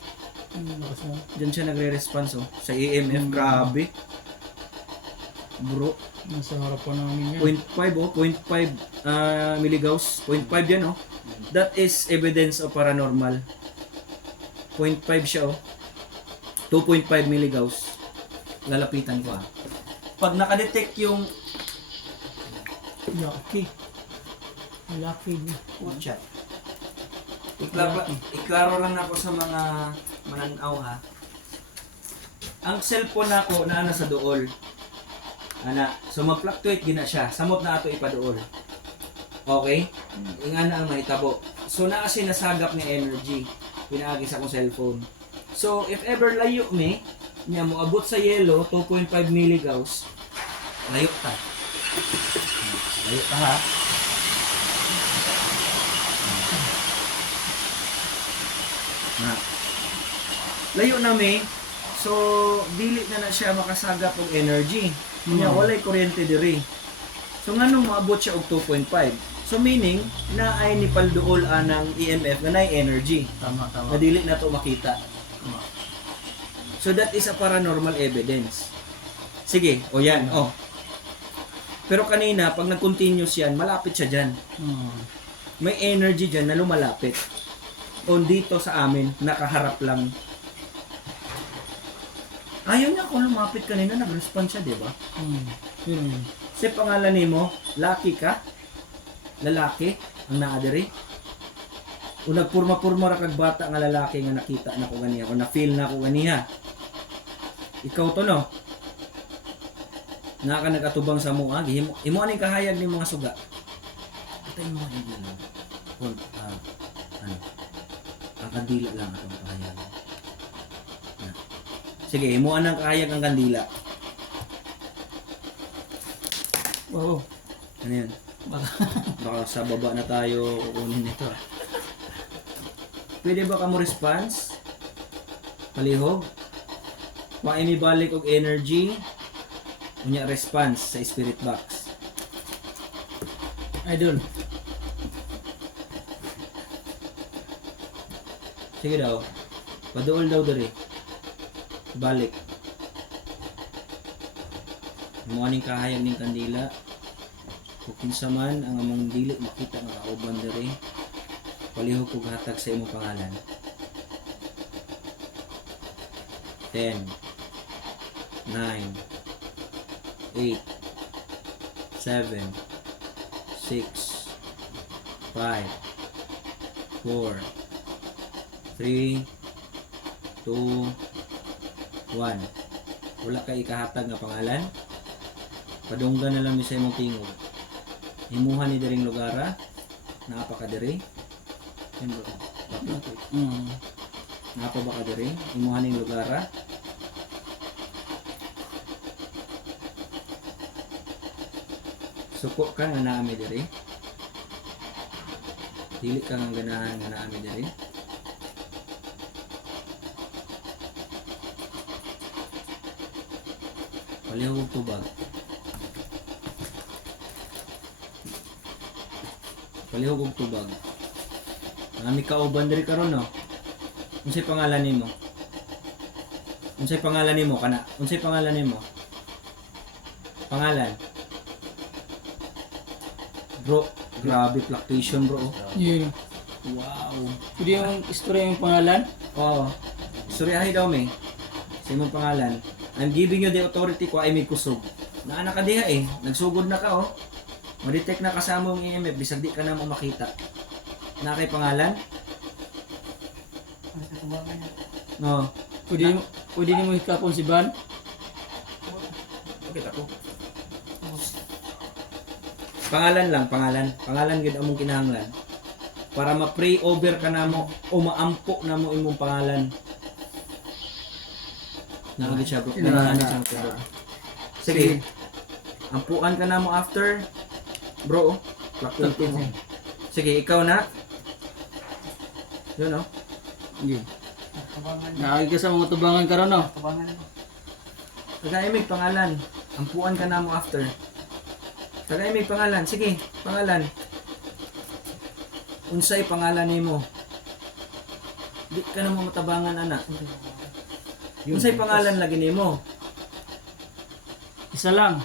Lakas mo. Diyan siya nagre-response sa EMF. Grabe. Bro, Nasa harapan namin yan. 0.5 milligauss. 0.5 yan That is evidence of paranormal. 0.5 siya 2.5 milligauss. Lalapitan ko Pag nakadetect yung Lucky. Pucha. Iklaro lang ako sa mga mananaw Ang cellphone nako na nasa dool. So mag-fluctuate gina siya. Samot na ato ipadool. Okay? Ingana ang mahitabo. So naa sinasagap ni energy. Pinaagi sa akong cellphone. So if ever layo mi, niya mo abot sa yellow 2.5 milligauss. Layo ta. Layo ta ha. Layo na mi. So dili na siya makasagap og energy. Nya walay kuryente diri. So nganong maabot siya og 2.5. So meaning na ay ni palduol anang EMF nga nay energy. Tama. Na dili na to makita. So that is a paranormal evidence. Sige, yan. Pero kanina pag nag-continuous yan, malapit siya diyan. May energy diyan na lumalapit. Dito sa amin, nakaharap lang. Ayaw niya kung lumapit kanina, nag-respond siya, di ba? Yun. Sa pangalan nimo, Lucky ka? Lalaki? Ang naadiri? O nagpurma-purma ra kag bata nga lalaki nga nakita na ko ganiya o na-feel na ko ganiya. Ikaw to no? Nga ka nag-atubang sa mua, imo aning kahayag ni mga suga. Patay mo aning ilaw. Ang kandila lang atong kahayag. Sige, himuan ng kahayag ang kandila. Oo. Ano yan? Baka sa baba na tayo kukunin ito. Pwede ba ka mo response? Palihog? Maimibalik og energy? Unya response sa spirit box. Idol. Sige daw. Paduol daw diri. Balik. Morning kahayag ning kandila. Kung kinsa man ang among dili makita nga kauban diri, palihog kog hatag sa imong pangalan. 10, 9, 8, 7, 6, 5, 4, 3, 2, 1. Wala kay ikahatag nga pangalan. Padunggan na lang mi sa imong tingog. Himuhan ni diring lugara. Naapa ka diri. Yan bro. Naapa ba ka diri? Himuhan ning lugara. Suko ka nga naami diri. Dili ka nga ganahan nga naami diri. Palihog og tubag. Palihog og tubag. Nami ka uban diri karon no. Unsay pangalan nimo? Unsay pangalan nimo kana? Unsay pangalan nimo? Pangalan? Bro, grabe fluctuation bro. Yun. Wow. Pwede yung istorya yung pangalan? Oo. Suryahay daw me. Sa imong pangalan. I'm giving you the authority ko ay may kusog. Naana ka diha eh. Nagsugod na ka oh. Ma-detect na kasama mong EMF bisag di ka na mo makita. Na kay pangalan? Ano sa tubangan niya? No. Pwede mo ikapon si Ban? Bakit ako? Pangalan lang, pangalan. Pangalan gid among kinahanglan. Para ma-pray over ka na mo o maampo na mo imong pangalan. Nakagit siya bro. Nakagit siya bro. Sige. Ampuan ka na mo after. Bro, fluctuating mo. Sige, ikaw na. Yun oh. Hindi. Tubangan niya. Nakagi ka sa mga tubangan karon no? Tubangan niya. Tagaimig pangalan. Ampuan ka na mo after. Tagaimig pangalan. Sige, pangalan. Unsay pangalan nimo? Di ka na mo matabangan anak. Unsay pangalan lagi nimo? Isa lang.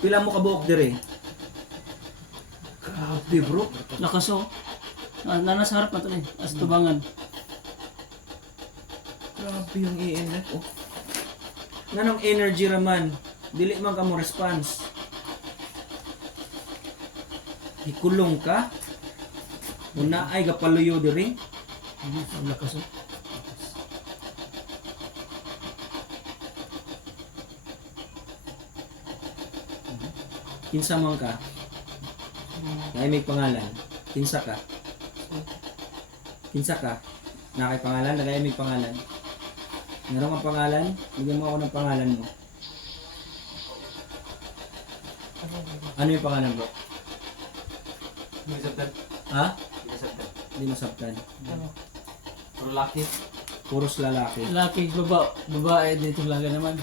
Pila mo kabuok diri? Grabe bro. Lakaso. Nasa harap na to eh. As tubangan. Grabe yung EMF oh. Nanong energy raman. Dili man ka mo response. Ikulong ka. Una ay gapaluyo diri. Lakaso. Kinsa man ka? Kaya may pangalan. Kinsa ka? Kinsa ka? Na kay pangalan, nagaya may pangalan. Meron kang pangalan? Bigyan mo ako ng pangalan mo. Ano yung pangalan bro? Hindi sabtan. Ha? Hindi sabtan. Hindi mo sabtan. Ano? Pero lucky. Puros lalaki. Lalaki, babae dito laga naman.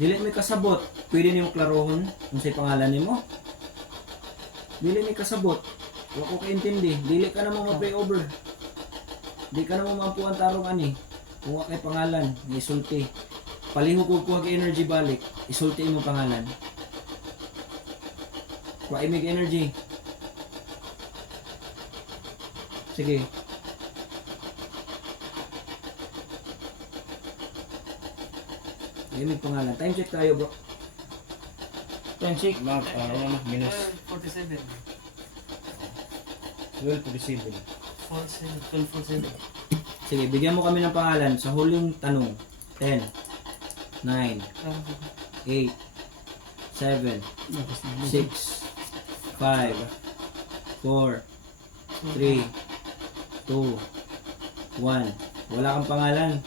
Dili may kasabot. Pwede nimo klarohon kung say pangalan nimo. Dili may kasabot. Wa ko kaintindi. Dili ka na mo ma-pray over. Di ka na mo maampuan tarong ani. Kung wa kay pangalan, isulti. Palihog ko kuha kay energy balik. Isulti mo pangalan. Kuha imig energy. Sige. Imig pangalan. Time check tayo bro. Time check. Minus 47. 12:47. 47. 1247. Sige, bigyan mo kami ng pangalan sa huling tanong. 10, 9, 8, 7, 6, 5, 4, 3, 2, 1. Wala kang pangalan.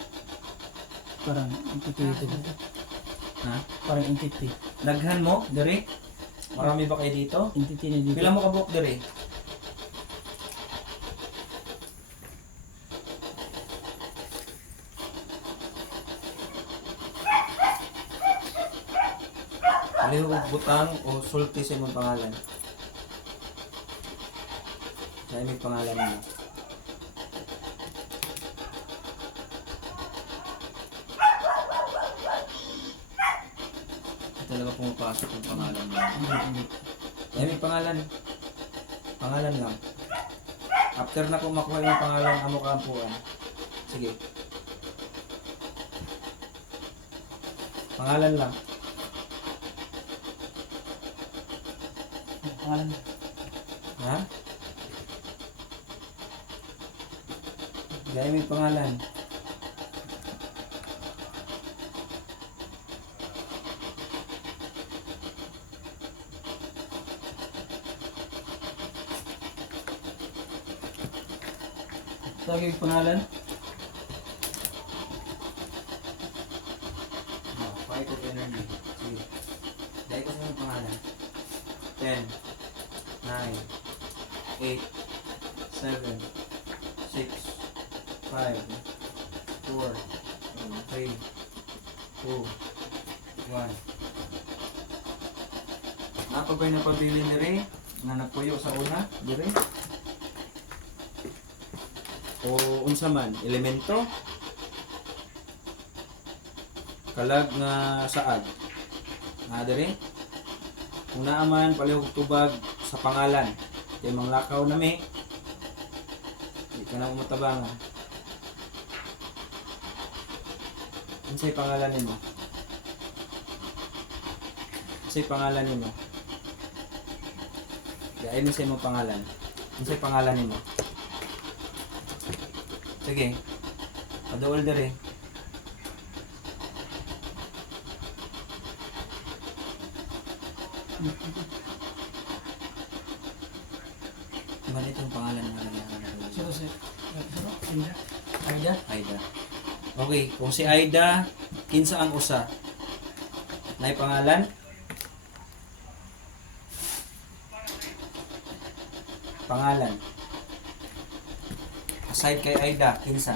Parang entity ito. Ha? Parang entity. Daghan mo, diri? Marami ba kayo dito? Entity na dito. Pila mo kabuk diri? Palihog butang o sulti sa imong pangalan? Sa imong pangalan mo. Talaga pumapasok yung pangalan mo. Ay, may pangalan. Pangalan lang. After na ko makuha yung pangalan amo kampuan. Sige. Pangalan lang. Pangalan. Ha? Gaya may pangalan. Lagi yung pangalan. Fight of energy. Sige. Dahil ko sa mga pangalan. 10, 9, 8, 7, 6, 5, 4, 3, 2, 1. Napabay na pabili ni Ray na nagpuyo sa una, di Ray? O unsa man, elemento? Kalag nga saag. Diri? Kung naaman palihog tubag sa pangalan. Kay manglakaw nami. Di ka na umatabangan. Unsay pangalan nimo? Unsay pangalan nimo? Gaay mo sa imong pangalan. Unsay pangalan nimo? Sige. Padawal diri. Iba nito yung pangalan ng nangyayari. Sino si? Aida. Aida. Aida. Okay, kung si Aida, kinsa ang usa? Nay pangalan? Pangalan. Aside kay Aida, kinsa?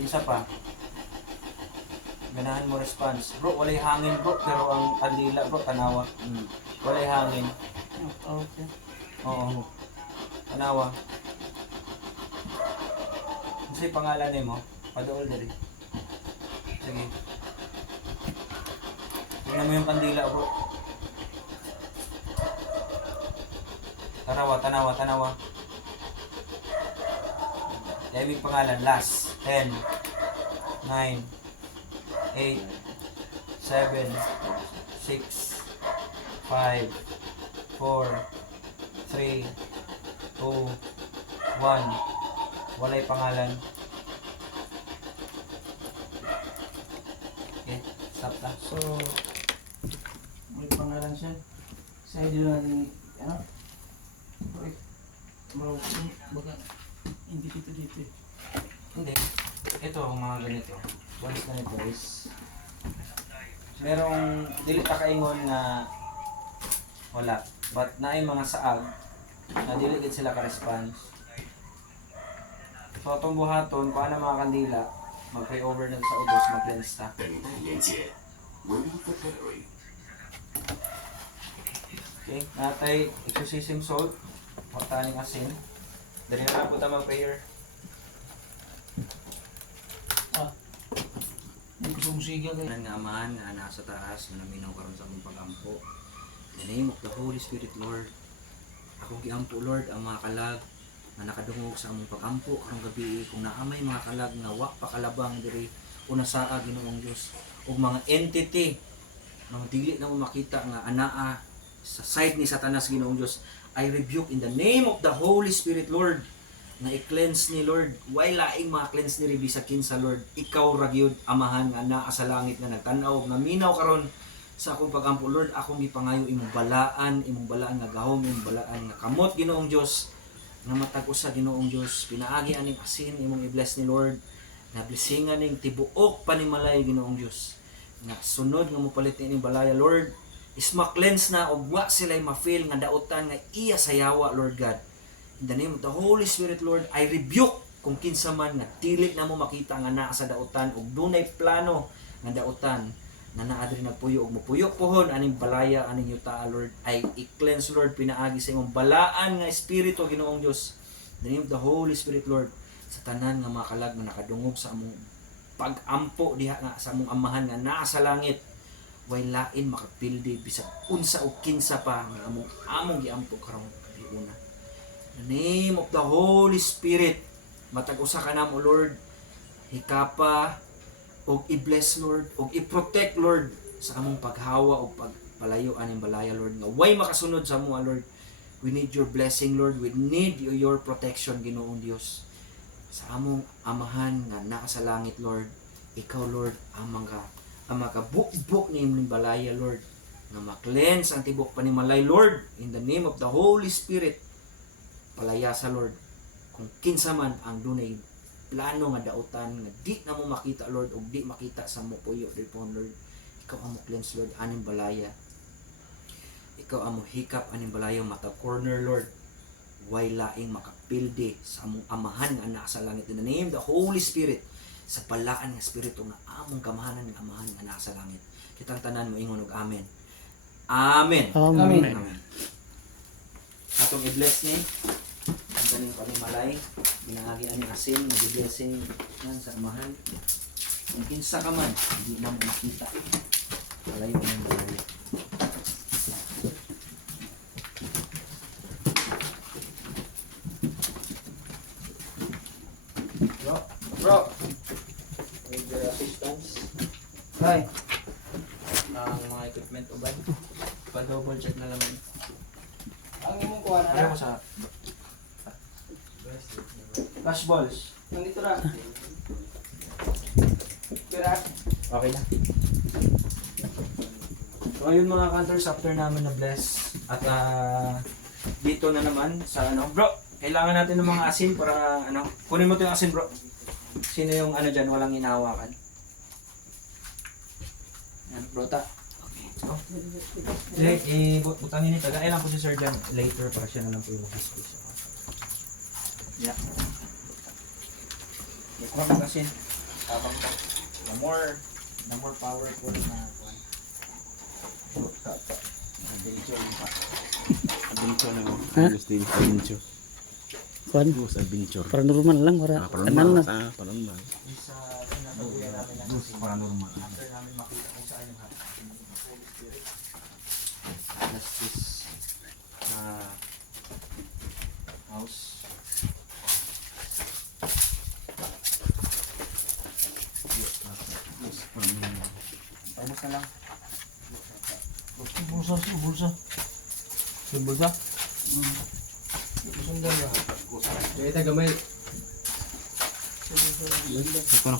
Kinsa pa? Ganahan mo response. Bro, walay hangin bro, pero ang kandila bro, tanawa. Walay hangin. Okay. Oo. Tanawa. Kasi pangalan nimo, padool diri. Sige. Tingnan mo yung kandila bro. Tanawa, tanawa, tanawa. Dahil yung pangalan, last. 10, 9, 8, 7, 6, 5, 4, 3, 2, 1. Walay pangalan. Okay, stop na. So, may pangalan siya. Sa idea natin, ano? Okay. Baka, hindi dito eh. Hindi. Ito, ang mga ganito. Once na ito is merong dili pa kaingon na wala. But naay mga saag na dili gid sila ka-response. So itong buhaton, kung ano mga kandila, mag-pray over na sa ubos, mag-cleanse ta. 等待连接。Remove the battery. Okay, natay exorcism salt, magtaning asin. Dali na po ta mag-prayer. Hindi ko sa musika kayo. Nga amahan nga nasa taas, na naminaw karon sa among pag-ampo. In the name of the Holy Spirit, Lord, akong giampo, Lord, ang mga kalag na nakadungog sa among pag-ampo karong gabi, kung naamay mga kalag nga wa pa kalabang diri o nasaa Ginoong Dios, ug mga entity mga dili na mo makita nga anaa sa side ni Satanas Ginoong Dios, I rebuke in the name of the Holy Spirit, Lord, na i-cleanse ni Lord. Why laing ma-cleanse ni Ribi sa kinsa, Lord? Ikaw ragyod amahan nga naa sa langit nga nagtanaw, nga minaw karon sa akong pagampo, Lord. Akong gipangayo imong balaan nga gahom, imong balaan nga kamot, Ginoong Dios, nga matag usa Ginoong Dios. Pinaagi aning asin imong i-bless ni Lord. Na blessingan ning tibuok panimalay Ginoong Dios. Nga sunod nga mopalit ni ining balaya, Lord. Is ma-cleanse na og wa sila ma-feel nga dautan nga iya sayawa, Lord God. In the name of the Holy Spirit, Lord, I rebuke kung kinsa man nga dili na mo makita nga naa sa dautan ug dunay plano nga dautan na naa diri nagpuyo ug mopuyo pohon aning balaya aning yuta, Lord. I i-cleanse, Lord, pinaagi sa imong balaan nga espiritu Ginoong Dios. In the name of the Holy Spirit, Lord, sa tanan nga mga kalag nga nakadungog sa among pag-ampo diha nga sa among amahan nga naa sa langit. way lain makapildi bisag unsa o kinsa pa nga among giampo karong una. In the name of the Holy Spirit, matag usa ka namo Lord, hikapa og i-bless Lord, og i-protect Lord sa among paghawa og pagpalayo aning balaya Lord, nga way makasunod sa among Lord. We need your blessing Lord, we need your protection Ginoong Dios sa among amahan nga naa sa langit Lord. Ikaw Lord ang makabukbok ni imong balaya Lord, nga ma-cleanse ang tibok panimalay Lord, in the name of the Holy Spirit. Palayasa Lord kung kinsa man ang dunay plano nga dautan nga di na mo makita Lord, ug di makita sa mo puyo dipon Lord. Ikaw ang mo cleanse Lord aning balaya, ikaw ang mo hikap aning balaya mata corner Lord, way laing makapildi sa among amahan nga naa sa langit, in the name of the Holy Spirit, sa palaan nga espiritu nga among kamahanan nga amahan nga naa sa langit. Kitang tanan mo ingon og amen. Amen. Amen. Amen. Atong i-bless ni ang kaning panimalay, binaagi ani asin, nag-blessing yan sa amahan. Kung kinsa ka man, hindi na mo makita. Malayo ang balay. Bro, with your assistance, Ay, ang mga equipment uban, pa-double check na lang. ang imong kuha na Ano na. mo sa flash balls? Nandito na. Kira. Okay na. So ayun mga counters, after namin na bless at dito na naman sa ano, bro, kailangan natin ng mga asin para ano, kunin mo 'to yung asin bro. Sino yung ano dyan, walang hinahawakan? Yan, bro ta. So, ibutangin nito. Gaya lang po si Sir Jan later para siya na lang po yung mag-space. Yeah. Ikuha mo asin. Habang the more powerful na one. Adventure na mo. Ha? Gusto yung adventure. Kuan, Gusto adventure. paranormal lang, para kanal na. Paranormal. Isa pinatabuyan namin ng asin. Paranormal. After namin makita kung saan yung Holy Spirit. That's this house. Tapos na lang. Bulsa. Yung bulsa? Sundan lang. Kaya tagamay. Ito no.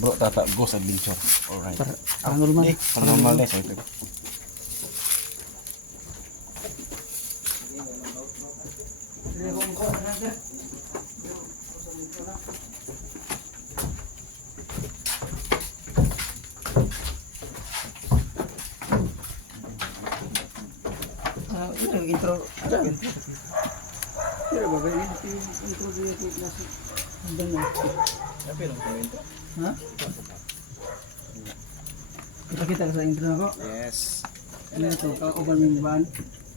Bro, tata, ghost adventure. Alright. Paranormal. Paranormal deh, saya itu. Yung intro. Pero bagay yung intro dia po nasa. Hanggang na. Ha? Kita sa intro ako. Yes. Ano ito? Kauban yung ban.